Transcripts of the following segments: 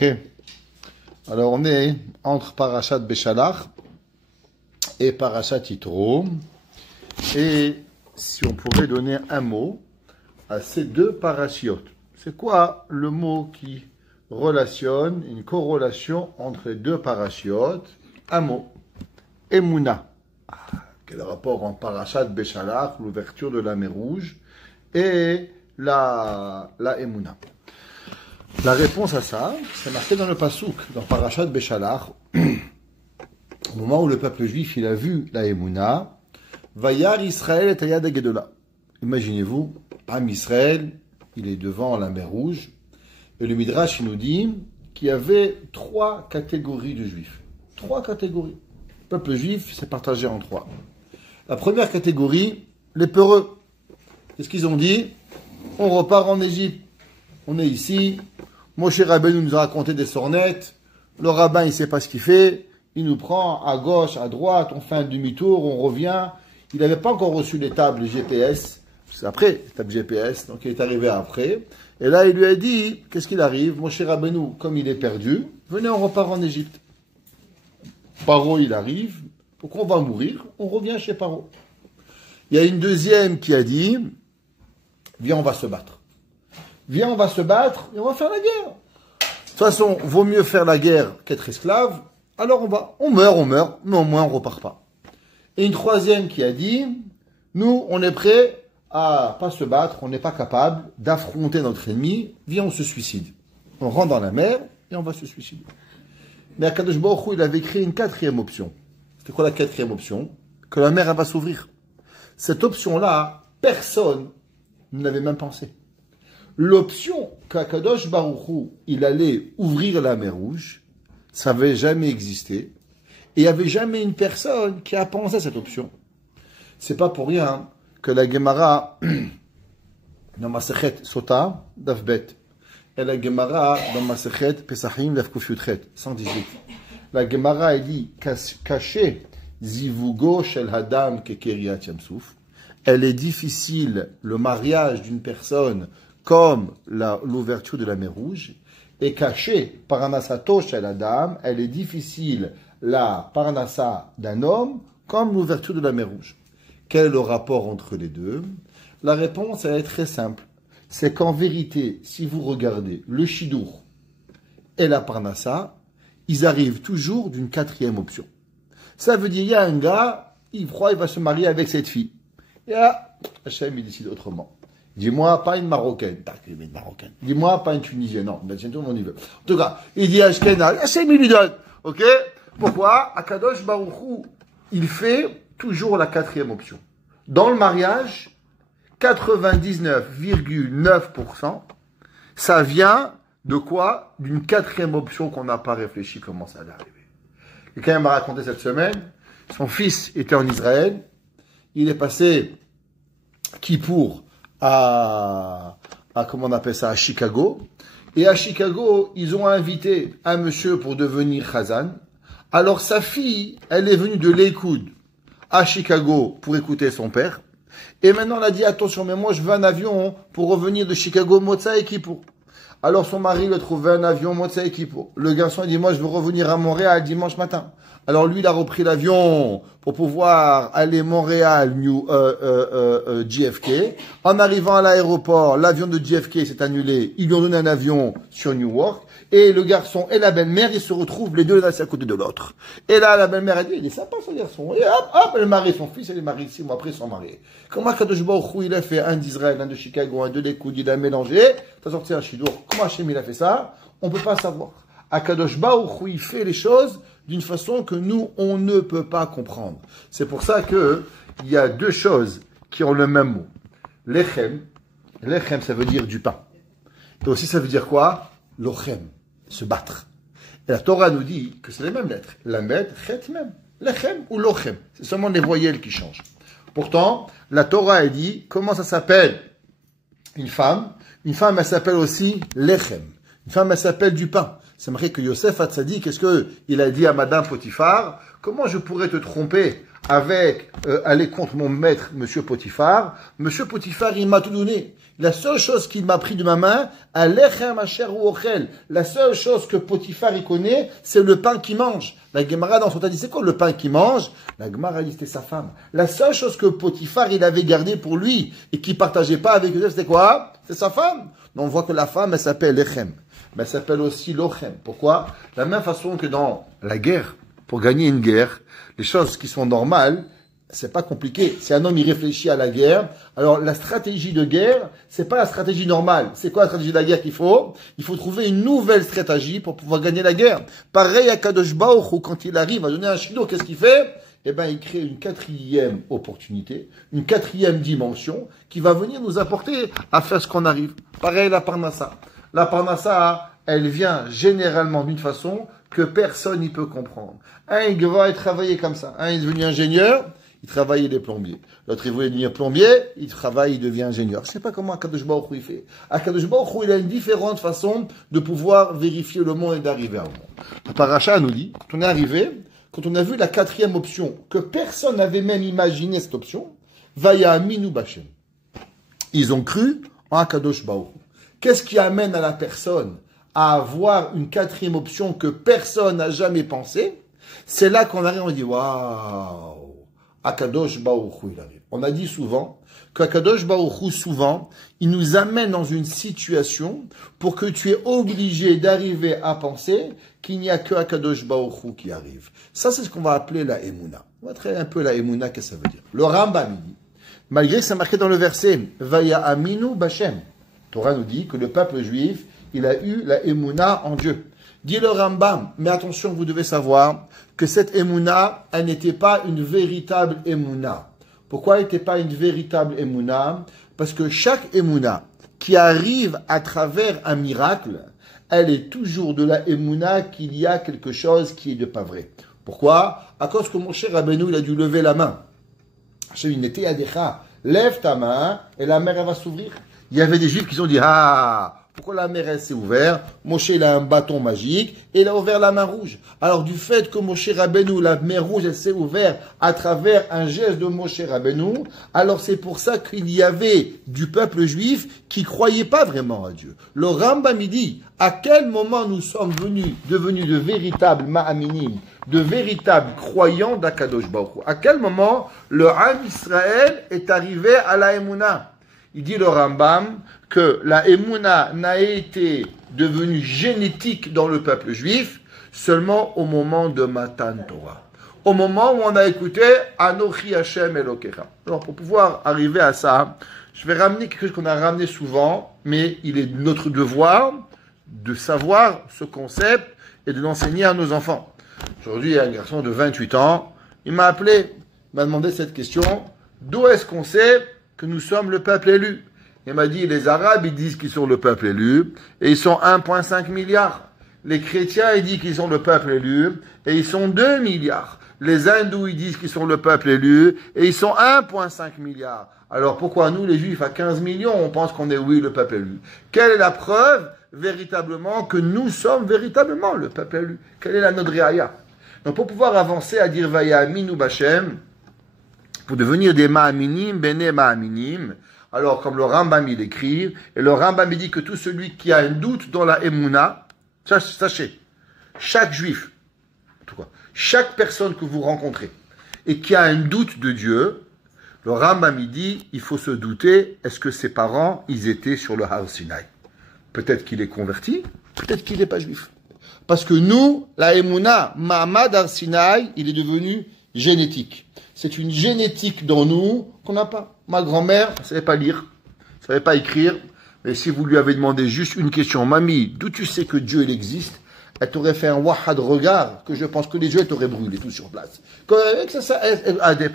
Ok. Alors on est entre Parashat Beshalach et Parashat Yitro. Et si on pouvait donner un mot à ces deux parashiotes, c'est quoi le mot qui relationne, une corrélation entre les deux parashiotes? Un mot. Emouna. Quel rapport entre Parashat Beshalach, l'ouverture de la mer Rouge, et la Emouna? La réponse à ça, c'est marqué dans le Passouk, dans Parashat Beshalach, au moment où le peuple juif il a vu la Emouna, Vayar Israël et Ayad Gedola. Imaginez-vous, Am Israël, il est devant la mer Rouge, et le Midrash il nous dit qu'il y avait trois catégories de juifs. Trois catégories. Le peuple juif s'est partagé en trois. La première catégorie, les peureux. Qu'est-ce qu'ils ont dit? On repart en Égypte. On est ici. Moshe Rabbeinu nous a raconté des sornettes. Le rabbin, il ne sait pas ce qu'il fait. Il nous prend à gauche, à droite. On fait un demi-tour, on revient. Il n'avait pas encore reçu les tables GPS. C'est après, les tables GPS. Donc, il est arrivé après. Et là, il lui a dit, qu'est-ce qu'il arrive? Moshe Rabbeinu, comme il est perdu, venez, on repart en Égypte. Paro, il arrive. Pourquoi on va mourir? On revient chez Paro. Il y a une deuxième qui a dit, viens, on va se battre. Viens, on va se battre et on va faire la guerre. De toute façon, vaut mieux faire la guerre qu'être esclave. Alors on meurt, mais au moins on repart pas. Et une troisième qui a dit, nous, on est prêt à pas se battre, on n'est pas capable d'affronter notre ennemi. Viens, on se suicide. On rentre dans la mer et on va se suicider. Mais Akadosh Baruch Hu, il avait créé une quatrième option. C'était quoi la quatrième option? Que la mer, elle va s'ouvrir. Cette option-là, personne n'avait même pensé. L'option qu'Akadosh Baruch Hu, il allait ouvrir la mer Rouge, ça n'avait jamais existé. Et il n'y avait jamais une personne qui a pensé à cette option. C'est pas pour rien que la Gemara, dans Masechet Sota, Davbet, et la Gemara, dans Masechet Pesachim, Davkufyutret, 118. La Gemara, elle dit, caché, zivugo shel hadam kekeriat yamsouf. Elle est difficile, le mariage d'une personne, comme l'ouverture de la mer Rouge, et caché, paranasato shel hadam, elle est difficile, la paranasa d'un homme, comme l'ouverture de la mer Rouge. Quel est le rapport entre les deux? La réponse, elle est très simple. C'est qu'en vérité, si vous regardez le Shidour et la Parnassa, ils arrivent toujours d'une quatrième option. Ça veut dire, il y a un gars, il croit, il va se marier avec cette fille. Et là, Hachem, il décide autrement. Dis-moi, pas une Marocaine. Une Marocaine. Dis-moi, pas une Tunisienne. Non, ben, c'est tout le monde y veut. En tout cas, il dit Ashkenaz, Hachem, il lui donne. Ok? Pourquoi? Akadosh Baruch Hu, il fait toujours la quatrième option. Dans le mariage, 99,9%, ça vient de quoi? D'une quatrième option qu'on n'a pas réfléchi comment ça allait arriver. Quelqu'un m'a raconté cette semaine, son fils était en Israël, il est passé Kippour comment on appelle ça, à Chicago, et à Chicago, ils ont invité un monsieur pour devenir Chazan. Alors sa fille, elle est venue de l'Eikoud à Chicago pour écouter son père. Et maintenant, elle a dit, attention, mais moi, je veux un avion pour revenir de Chicago, Motsai Kippour. Alors, son mari lui a trouvé un avion, Motsai Kippour. Le garçon, il dit, moi, je veux revenir à Montréal dimanche matin. Alors, lui, il a repris l'avion pour pouvoir aller Montréal, JFK. En arrivant à l'aéroport, l'avion de JFK s'est annulé. Ils lui ont donné un avion sur Newark. Et le garçon et la belle-mère, ils se retrouvent les deux assis à côté de l'autre. Et là, la belle-mère a dit, il est sympa ce garçon. Et hop, elle marie son fils, elle est mariée 6 mois après, ils sont mariés. Comment Kadosh Baruch Hu, il a fait un d'Israël, un de Chicago, un de l'Eikoud, il a mélangé, t'as sorti un chidour. Comment Hachem il a fait ça? On peut pas savoir. Akadosh Baruch Hu, il fait les choses d'une façon que nous, on ne peut pas comprendre. C'est pour ça que il y a deux choses qui ont le même mot. Lechem. Lechem, ça veut dire du pain. Et aussi, ça veut dire quoi? Lochem. Se battre. Et la Torah nous dit que c'est les mêmes lettres. Lamed, chet même. Lechem ou lochem. C'est seulement les voyelles qui changent. Pourtant, la Torah, elle dit, comment ça s'appelle une femme? Une femme, elle s'appelle aussi lechem. Une femme, elle s'appelle du pain. C'est marqué que Yosef Hatzadik, qu'est-ce qu'il a dit à Madame Potiphar? Comment je pourrais te tromper avec aller contre mon maître, Monsieur Potiphar. Monsieur Potiphar, il m'a tout donné. La seule chose qu'il m'a pris de ma main, alechem asher hu ochel. La seule chose que Potiphar il connaît, c'est le pain qu'il mange. La Gemara dans son tas dit, c'est quoi le pain qu'il mange? La Gemara dit, c'était sa femme. La seule chose que Potiphar il avait gardé pour lui et qu'il partageait pas avec Joseph, c'était quoi? C'est sa femme. Donc on voit que la femme, elle s'appelle Lechem. Mais elle s'appelle aussi Lochem. Pourquoi? De la même façon que dans la guerre, pour gagner une guerre, les choses qui sont normales, c'est pas compliqué. Si un homme il réfléchit à la guerre, alors la stratégie de guerre, c'est pas la stratégie normale. C'est quoi la stratégie de la guerre qu'il faut? Il faut trouver une nouvelle stratégie pour pouvoir gagner la guerre. Pareil à Kadosh Baruch Hu, quand il arrive à donner un shido, qu'est-ce qu'il fait? Eh ben, il crée une quatrième opportunité, une quatrième dimension qui va venir nous apporter à faire ce qu'on arrive. Pareil la Parnassa. La Parnassa, elle vient généralement d'une façon que personne n'y peut comprendre. Un, il va travailler comme ça. Un, il est devenu ingénieur, il travaillait des plombiers. L'autre, il voulait devenir plombier, il travaille, il devient ingénieur. Je ne sais pas comment Akadosh Baruch Hu il fait. Akadosh Baruch Hu, il a une différente façon de pouvoir vérifier le monde et d'arriver au monde. La Paracha nous dit, quand on est arrivé, quand on a vu la quatrième option, que personne n'avait même imaginé cette option, Vaya Aminu Bashem. Ils ont cru en Akadosh Baruch Hu. Qu'est-ce qui amène à la personne à avoir une quatrième option que personne n'a jamais pensé? C'est là qu'on arrive, on dit, waouh! Akadosh Baruch Hu, il arrive. On a dit souvent qu'Akadosh Baruch Hu, souvent, il nous amène dans une situation pour que tu es obligé d'arriver à penser qu'il n'y a que Akadosh Baruch Hu qui arrive. Ça, c'est ce qu'on va appeler la Emouna. On va traiter un peu la Emouna, qu'est-ce que ça veut dire. Le Rambam dit, malgré que c'est marqué dans le verset, Vaya Aminu Bashem. Torah nous dit que le peuple juif, il a eu la Emouna en Dieu. Dit le Rambam, mais attention, vous devez savoir que cette Emouna, elle n'était pas une véritable Emouna. Pourquoi elle n'était pas une véritable Emouna? Parce que chaque Emouna qui arrive à travers un miracle, elle est toujours de la Emouna qu'il y a quelque chose qui est de pas vrai. Pourquoi? À cause que mon cher Rabbeinu, il a dû lever la main. Il n'était Yadecha, lève ta main et la mer elle va s'ouvrir. Il y avait des juifs qui ont dit, ah, pourquoi la mer elle s'est ouverte? Moshe il a un bâton magique et il a ouvert la mer rouge. Alors du fait que Moshe Rabbeinu, la mer rouge elle s'est ouverte à travers un geste de Moshe Rabbeinu, alors c'est pour ça qu'il y avait du peuple juif qui croyait pas vraiment à Dieu. Le Rambam dit, à quel moment nous sommes devenus de véritables ma'aminim, de véritables croyants d'Akadosh Baruch Hu? À quel moment le Ham Israël est arrivé à la Emouna? Il dit le Rambam que la Emouna n'a été devenue génétique dans le peuple juif seulement au moment de Matan Torah. Au moment où on a écouté Anochi Hashem Elokecha. Alors pour pouvoir arriver à ça, je vais ramener quelque chose qu'on a ramené souvent, mais il est de notre devoir de savoir ce concept et de l'enseigner à nos enfants. Aujourd'hui, il y a un garçon de 28 ans, il m'a appelé, il m'a demandé cette question, d'où est-ce qu'on sait que nous sommes le peuple élu? Il m'a dit, les Arabes, ils disent qu'ils sont le peuple élu, et ils sont 1,5 milliard. Les chrétiens, ils disent qu'ils sont le peuple élu, et ils sont 2 milliards. Les hindous, ils disent qu'ils sont le peuple élu, et ils sont 1,5 milliard. Alors pourquoi nous, les juifs, à 15 millions, on pense qu'on est, oui, le peuple élu? Quelle est la preuve, véritablement, que nous sommes véritablement le peuple élu? Quelle est la Nodreaya? Donc pour pouvoir avancer à dire, Vaya Aminu Bashem, pour devenir des ma'aminim, bene ma'aminim. Alors, comme le Rambam il écrit, et le Rambam il dit que tout celui qui a un doute dans la Emouna, sachez, chaque juif, en tout cas, chaque personne que vous rencontrez, et qui a un doute de Dieu, le Rambam il dit, il faut se douter, est-ce que ses parents, ils étaient sur le Har Sinai? Peut-être qu'il est converti, peut-être qu'il n'est pas juif. Parce que nous, la Emouna, Mahamad Har Sinai, il est devenu génétique. C'est une génétique dans nous qu'on n'a pas. Ma grand-mère ne savait pas lire, ne savait pas écrire, mais si vous lui avez demandé juste une question, mamie, d'où tu sais que Dieu il existe, elle t'aurait fait un wahad regard, que je pense que les yeux t'auraient brûlé tout sur place. Elle ne savait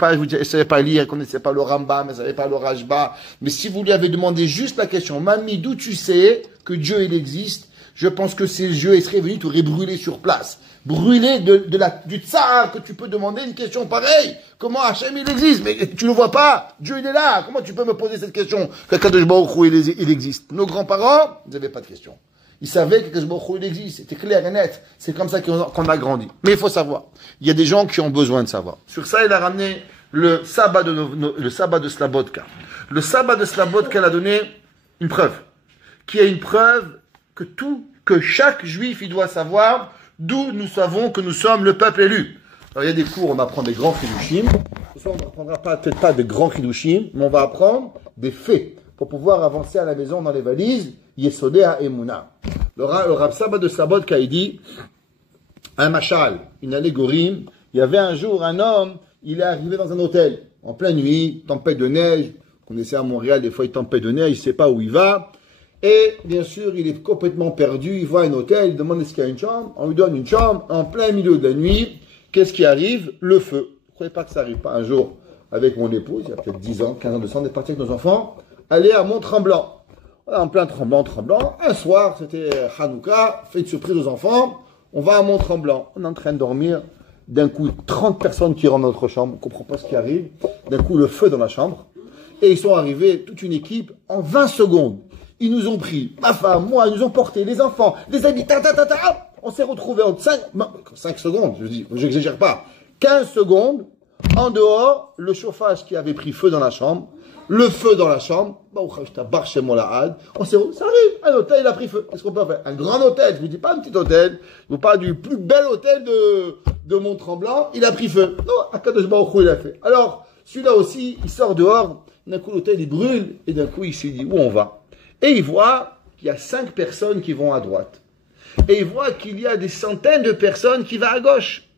pas lire, elle ne connaissait pas le Rambam, elle ne savait pas le Rajba, mais si vous lui avez demandé juste la question, mamie, d'où tu sais que Dieu il existe, je pense que ses yeux seraient venus t'auraient brûlé sur place. Brûlé du tsar que tu peux demander une question pareille. Comment Hachem il existe? Mais tu ne le vois pas. Dieu il est là. Comment tu peux me poser cette question? Qu'Akadosh Baruch Hu il existe. Nos grands-parents, ils n'avaient pas de question. Ils savaient que Akadosh Baruch Hu, il existe. C'était clair et net. C'est comme ça qu'on a grandi. Mais il faut savoir. Il y a des gens qui ont besoin de savoir. Sur ça, il a ramené le sabbat de Slabodka. Le sabbat de Slabodka, il a donné une preuve. Qui est une preuve que chaque juif, il doit savoir d'où nous savons que nous sommes le peuple élu. Alors, il y a des cours, on apprend des grands chidushim. Ce soir, on n'apprendra peut-être pas de grands chidushim, mais on va apprendre des faits pour pouvoir avancer à la maison dans les valises. Yesodé à Emouna. Le Rav Saba de Slabodka, il dit un machal, une allégorie. Il y avait un jour un homme, il est arrivé dans un hôtel, en pleine nuit, tempête de neige. On essaie à Montréal, des fois il y a tempête de neige, il ne sait pas où il va. Et bien sûr, il est complètement perdu. Il voit un hôtel, il demande est-ce qu'il y a une chambre. On lui donne une chambre en plein milieu de la nuit. Qu'est-ce qui arrive? Le feu. Vous ne croyez pas que ça arrive pas un jour avec mon épouse, il y a peut-être 10 ans, 15 ans de sang, on est parti avec nos enfants, aller à Mont-Tremblant. En plein Tremblant. Un soir, c'était Hanouka, fait une surprise aux enfants. On va à Mont-Tremblant. On est en train de dormir. D'un coup, 30 personnes qui rentrent dans notre chambre. On ne comprend pas ce qui arrive. D'un coup, le feu dans la chambre. Et ils sont arrivés, toute une équipe, en 20 secondes. Ils nous ont pris, ma femme, moi, ils nous ont porté, les enfants, les habitants, on s'est retrouvés en 5 secondes, je dis, j'exagère pas, 15 secondes, en dehors, le chauffage qui avait pris feu dans la chambre, le feu dans la chambre, on s'est retrouvé, ça arrive, un hôtel, il a pris feu. Qu'est-ce qu'on peut faire? Un grand hôtel, je vous dis pas un petit hôtel, je vous parle du plus bel hôtel de Mont-Tremblant, il a pris feu. Non, Akadosh Baruch Hu, il a fait. Alors, celui-là aussi, il sort dehors, d'un coup l'hôtel il brûle, et d'un coup il s'est dit, où on va? Et il voit qu'il y a 5 personnes qui vont à droite. Et il voit qu'il y a des centaines de personnes qui vont à gauche.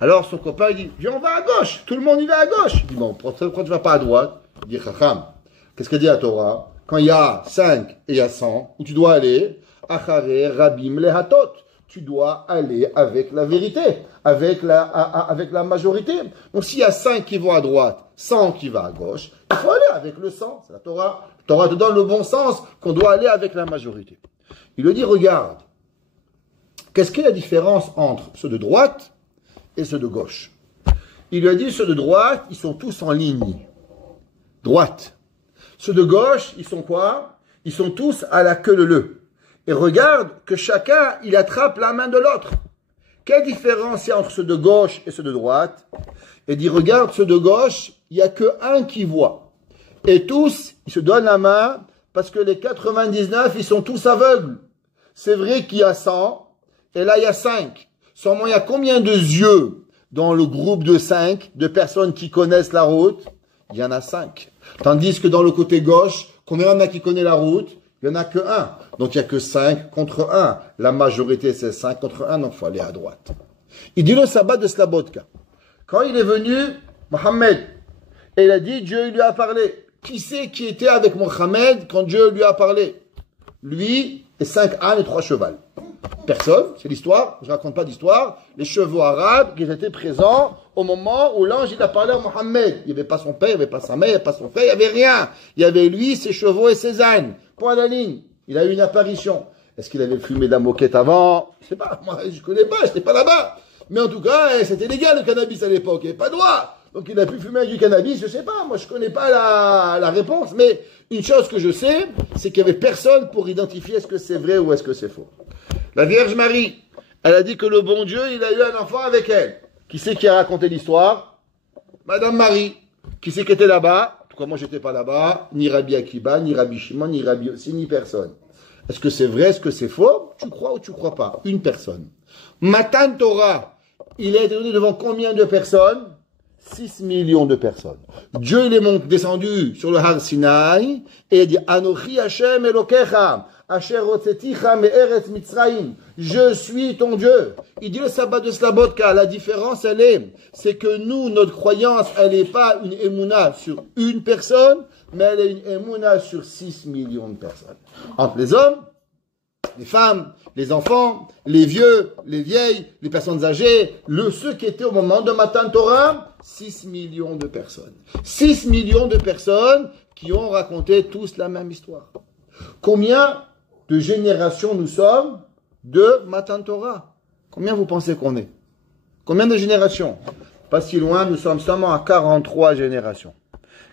Alors son copain il dit, viens, on va à gauche. Tout le monde y va à gauche. Il dit, bon, pourquoi tu ne vas pas à droite? Il dit, Chacham, qu'est-ce qu'elle dit la Torah? Quand il y a 5 et il y a 100, où tu dois aller? Achare rabim lehatot. Tu dois aller avec la vérité, avec la majorité. Donc s'il y a 5 qui vont à droite, 100 qui vont à gauche, il faut aller avec le 100. C'est la Torah. La Torah te donne le bon sens qu'on doit aller avec la majorité. Il lui dit, regarde, qu'est-ce qu'il y a la différence entre ceux de droite et ceux de gauche? Il lui a dit, ceux de droite, ils sont tous en ligne. Droite. Ceux de gauche, ils sont quoi? Ils sont tous à la queue leu. Et regarde que chacun, il attrape la main de l'autre. Quelle différence il y a entre ceux de gauche et ceux de droite? Et dit, regarde, ceux de gauche, il n'y a qu'un qui voit. Et tous, ils se donnent la main parce que les 99, ils sont tous aveugles. C'est vrai qu'il y a 100, et là, il y a 5. Seulement, il y a combien de yeux dans le groupe de 5, de personnes qui connaissent la route? Il y en a 5. Tandis que dans le côté gauche, combien il y en a qui connaissent la route? Il n'y en a que 1. Donc, il n'y a que 5 contre 1. La majorité, c'est 5 contre 1, donc il faut aller à droite. Il dit le sabbat de Slabodka. Quand il est venu, Mohammed, et il a dit, Dieu lui a parlé. Qui c'est qui était avec Mohammed quand Dieu lui a parlé? Lui et 5 ânes et 3 chevals. Personne, c'est l'histoire, je ne raconte pas d'histoire. Les chevaux arabes qui étaient présents au moment où l'ange il a parlé à Mohammed. Il n'y avait pas son père, il n'y avait pas sa mère, il n'y avait pas son frère, il n'y avait rien. Il y avait lui, ses chevaux et ses ânes. Point à la ligne. Il a eu une apparition. Est-ce qu'il avait fumé de la moquette avant? Je ne sais pas, moi je ne connais pas, je n'étais pas là-bas. Mais en tout cas, c'était légal le cannabis à l'époque, il n'y avait pas de droit. Donc il a pu fumer du cannabis, je ne sais pas, moi je ne connais pas la réponse. Mais une chose que je sais, c'est qu'il n'y avait personne pour identifier est-ce que c'est vrai ou est-ce que c'est faux. La Vierge Marie, elle a dit que le bon Dieu, il a eu un enfant avec elle. Qui c'est qui a raconté l'histoire? Madame Marie. Qui c'est qui était là-bas? En tout cas, moi, j'étais pas là-bas. Ni Rabbi Akiba, ni Rabbi Shimon, ni Rabbi Yossi, ni personne. Est-ce que c'est vrai? Est-ce que c'est faux? Tu crois ou tu crois pas? Une personne. Matan Torah, il a été donné devant combien de personnes? 6 millions de personnes. Dieu, il est descendu sur le Har Sinaï et il a dit Anochi Hashem Elokecha. Je suis ton Dieu. Il dit le sabbat de Slabodka. La différence, c'est que nous, notre croyance, elle n'est pas une émouna sur une personne, mais elle est une émouna sur 6 millions de personnes. Entre les hommes, les femmes, les enfants, les vieux, les vieilles, les personnes âgées, ceux qui étaient au moment de Matan Torah, 6 millions de personnes. 6 millions de personnes qui ont raconté tous la même histoire. Combien de générations nous sommes de Matan Torah? Combien vous pensez qu'on est? Combien de générations? Pas si loin, nous sommes seulement à 43 générations.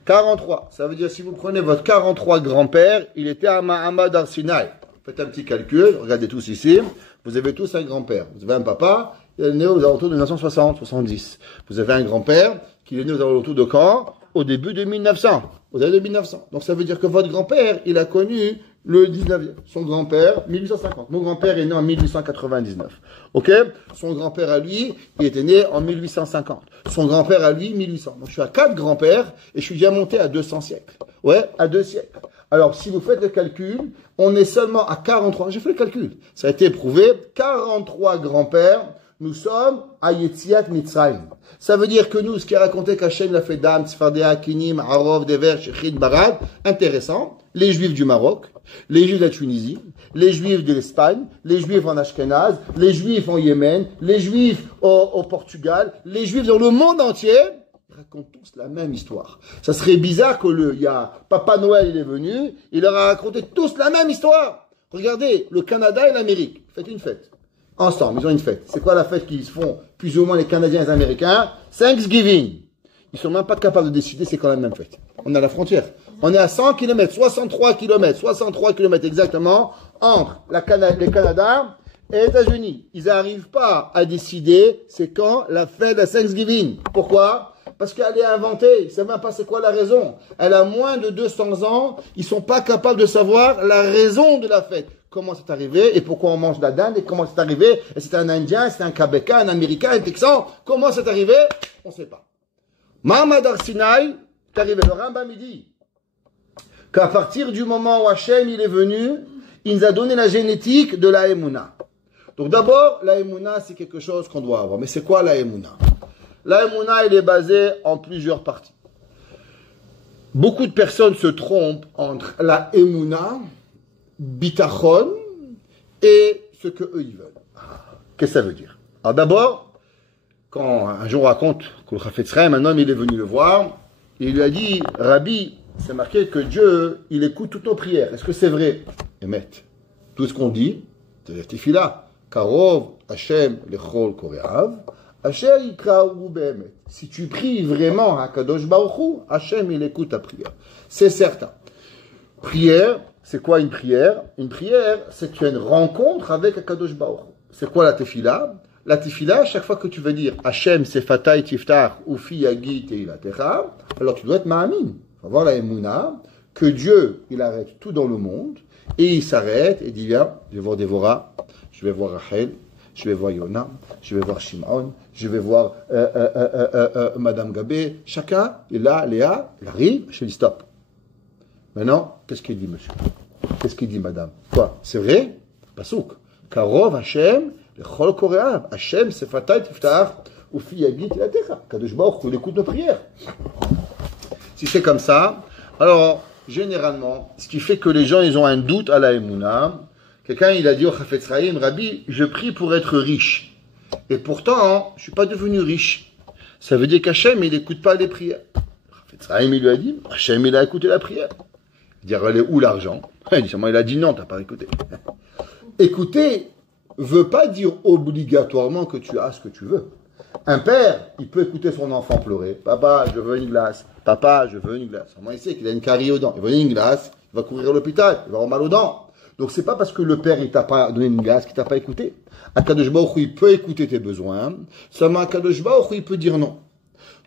43, ça veut dire si vous prenez votre 43 grand-père, il était à Mahamad Arsinaï. Faites un petit calcul, regardez tous ici. Vous avez tous un grand-père. Vous avez un papa, il est né aux alentours de 1960, 70. Vous avez un grand-père qui est né aux alentours de quand? Au début de 1900. Aux années de 1900. Donc ça veut dire que votre grand-père, il a connu le 19e. Son grand-père, 1850. Mon grand-père est né en 1899. Ok? Son grand-père à lui, il était né en 1850. Son grand-père à lui, 1800. Donc je suis à 4 grands-pères et je suis déjà monté à 200 siècles. Ouais, à 2 siècles. Alors, si vous faites le calcul, on est seulement à 43. J'ai fait le calcul. Ça a été prouvé. 43 grands-pères. Nous sommes à Yetziat Mitzrayim. Ça veut dire que nous, ce qui a raconté qu'Hachem l'a fait Dam, Tzfardea, Kinim, Arov, Dever, Shechid, Barad, intéressant. Les Juifs du Maroc, les Juifs de la Tunisie, les Juifs de l'Espagne, les Juifs en Ashkenaz, les Juifs en Yémen, les Juifs au Portugal, les Juifs dans le monde entier, ils racontent tous la même histoire. Ça serait bizarre que Papa Noël, il est venu, il leur a raconté tous la même histoire. Regardez, le Canada et l'Amérique, faites une fête. Ensemble, ils ont une fête. C'est quoi la fête qu'ils font, plus ou moins les Canadiens et les Américains? Thanksgiving. Ils sont même pas capables de décider c'est quand la même fête. On est à la frontière. On est à 100 km, 63 km exactement, entre les Canada et les États-Unis. Ils n'arrivent pas à décider c'est quand la fête de Thanksgiving. Pourquoi? Parce qu'elle est inventée. Ils ne savent même pas c'est quoi la raison. Elle a moins de 200 ans. Ils ne sont pas capables de savoir la raison de la fête. Comment c'est arrivé et pourquoi on mange de la dinde et comment c'est arrivé. Et c'est un Indien, c'est un Québécois, un Américain, un Texan. Comment c'est arrivé? On ne sait pas. Mahamad Arsinaï, c'est arrivé. Le Rambam dit qu'à partir du moment où Hachem il est venu, il nous a donné la génétique de la Emouna. Donc d'abord, la Emouna, c'est quelque chose qu'on doit avoir. Mais c'est quoi la Emouna? La Emouna, elle est basée en plusieurs parties. Beaucoup de personnes se trompent entre la Emouna, Bitachon et ce que eux ils veulent. Qu'est-ce que ça veut dire? Alors d'abord, quand un jour on raconte que le Chafetz Chaim, un homme il est venu le voir, et il lui a dit, Rabbi, c'est marqué que Dieu, il écoute toutes nos prières. Est-ce que c'est vrai? Emet. Tout ce qu'on dit, c'est la tefila. Karov, Hashem, lechol koreav, Hashem yikraou be'emet. Si tu pries vraiment à Kadosh Baruch Hu, Hashem il écoute ta prière. C'est certain. Prière, c'est quoi une prière? Une prière, c'est que tu as une rencontre avec Akadosh Baruch Hu. C'est quoi la tefila? La tefila, chaque fois que tu veux dire Hashem sefatai tiftar ufi yagi teilatecha, alors tu dois être ma'amin. Il faut avoir la emuna que Dieu, il arrête tout dans le monde et il s'arrête et dit viens, je vais voir Dévorah, je vais voir Rachel, je vais voir Yona, je vais voir Shimon, je vais voir Madame Gabé. Chacun est là, Léa, il arrive, je dis stop. Maintenant, qu'est-ce qu'il dit, monsieur? Qu'est-ce qu'il dit, madame? Quoi? C'est vrai? Pasouk. Karov Hashem, le chol koreav. Hashem, sefatai tiftar, ufi yagit ilatecha. Kadosh Baruch Hu, il écoute nos prières. Si c'est comme ça, alors, généralement, ce qui fait que les gens, ils ont un doute à la Emouna. Quelqu'un, il a dit au Chafetz Chaim, Rabbi, je prie pour être riche. Et pourtant, je ne suis pas devenu riche. Ça veut dire qu'Hachem, il n'écoute pas les prières. Chafetz Chaim, il lui a dit, Hachem, il a écouté la prière. Il dit, elle est où l'argent? Il a dit non, tu n'as pas écouté. Écouter ne veut pas dire obligatoirement que tu as ce que tu veux. Un père, il peut écouter son enfant pleurer. Papa, je veux une glace. Papa, je veux une glace. Moi, il sait qu'il a une carie aux dents. Il veut une glace, il va courir à l'hôpital, il va avoir mal aux dents. Donc, c'est pas parce que le père, il t'a pas donné une glace qu'il t'a pas écouté. Akadosh Baruch Hu, il peut écouter tes besoins. Seulement, Akadosh Baruch Hu, il peut dire non.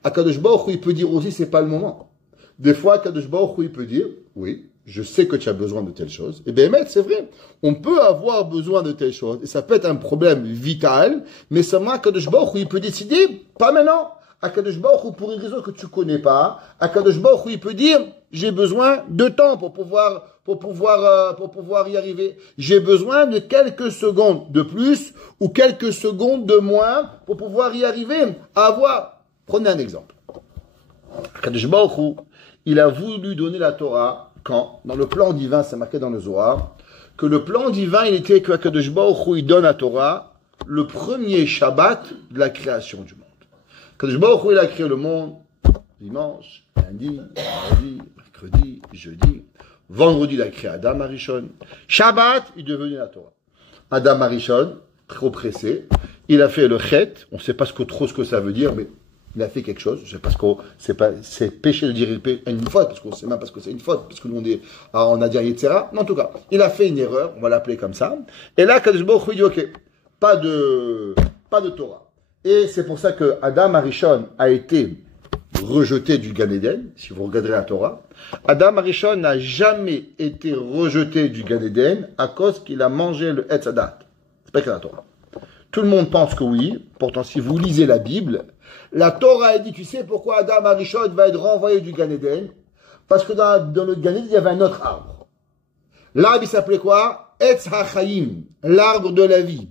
Akadosh Baruch Hu, il peut dire aussi, c'est pas le moment. Des fois, Akadosh Baruch Hu, il peut dire, oui, je sais que tu as besoin de telle chose. Et bien, c'est vrai. On peut avoir besoin de telle chose. Et ça peut être un problème vital. Mais seulement, Akadosh Baruch Hu, il peut décider, pas maintenant. Akadosh Baruch Hu, pour une raison que tu connais pas, Akadosh Baruch Hu, il peut dire, j'ai besoin de temps pour pouvoir y arriver. J'ai besoin de quelques secondes de plus ou quelques secondes de moins pour pouvoir y arriver. À avoir. Prenez un exemple. Akadosh Baruch Hu, il a voulu donner la Torah quand, dans le plan divin, c'est marqué dans le Zohar, que le plan divin, il était que Akadosh Baruch Hu, il donne la Torah le premier Shabbat de la création du monde. Akadosh Baruch Hu, il a créé le monde dimanche, lundi, mardi, mercredi, jeudi. Vendredi, il a créé Adam Arishon. Shabbat, il est devenu la Torah. Adam Arishon, trop pressé, il a fait le chet, on ne sait pas trop ce que ça veut dire, mais il a fait quelque chose, je sais pas c'est péché de dire une faute, parce qu'on sait même pas ce que c'est une faute, parce que nous on a dit etc. Non, en tout cas, il a fait une erreur, on va l'appeler comme ça. Et là, Kadosh Baruch Hu dit, ok, pas de Torah. Et c'est pour ça que Adam Arishon a été rejeté du Gan Eden, si vous regarderez la Torah. Adam Arishon n'a jamais été rejeté du Gan Eden à cause qu'il a mangé le Etz Hadat. C'est pas écrit dans la Torah. Tout le monde pense que oui. Pourtant, si vous lisez la Bible, la Torah a dit, tu sais pourquoi Adam Arishon va être renvoyé du Gan Eden? Parce que dans le Gan Eden, il y avait un autre arbre. L'arbre, il s'appelait quoi? Etz HaChaim, l'arbre de la vie.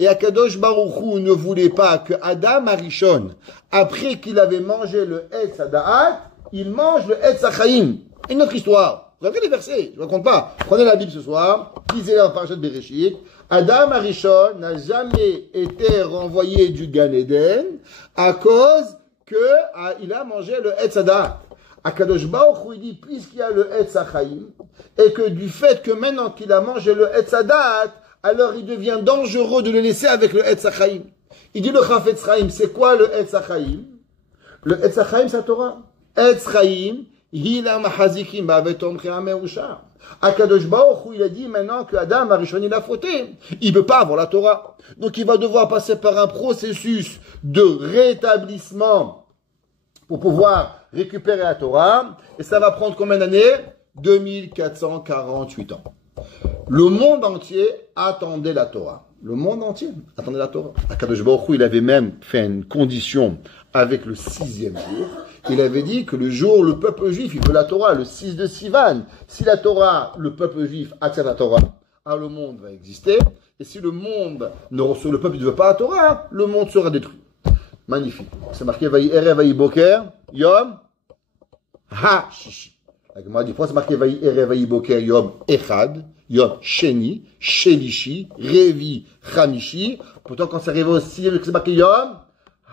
Et Akadosh Baruch Hu ne voulait pas que Adam Arishon, après qu'il avait mangé le Etz Hadat, il mange le Etz HaChaim. Une autre histoire. Regardez les versets, je ne raconte pas. Prenez la Bible ce soir, lisez en Parashat Bereshit. Adam Arishon n'a jamais été renvoyé du Gan Eden à cause qu'il a mangé le Etz Hadat. Akadosh Baruch Hu dit, puisqu'il y a le Etz HaChaim, et que du fait que maintenant qu'il a mangé le Etz Hadat, alors il devient dangereux de le laisser avec le Etz HaChaim. Il dit le Chafetz Chaim, c'est quoi le Etz HaChaim? Le Etz HaChaim, c'est la Torah. Etz Chaim, hila mahazikim ba'betom che'ameusha. Akadosh Baruch Hu, il a dit maintenant que Adam Arishon, il a fauté. Il ne peut pas avoir la Torah. Donc il va devoir passer par un processus de rétablissement pour pouvoir récupérer la Torah. Et ça va prendre combien d'années? 2448 ans. Le monde entier attendait la Torah. Le monde entier attendait la Torah. Akadosh Baruch Hu, il avait même fait une condition avec le 6e jour. Il avait dit que le jour où le peuple juif, il veut la Torah, le 6 de Sivan, si la Torah, le peuple juif accepte la Torah, alors le monde va exister. Et si le peuple ne veut pas la Torah, le monde sera détruit. Magnifique. C'est marqué Vayi Erev Vayi Boker, Yom Ha-Shishi. La Gemara dit, pourquoi c'est marqué Vayi Erev Vayi Boker, Yom Echad, Yom Sheni, Shelishi, Revi, Chamishi. Pourtant, quand c'est arrivé au 6e, c'est marqué Yom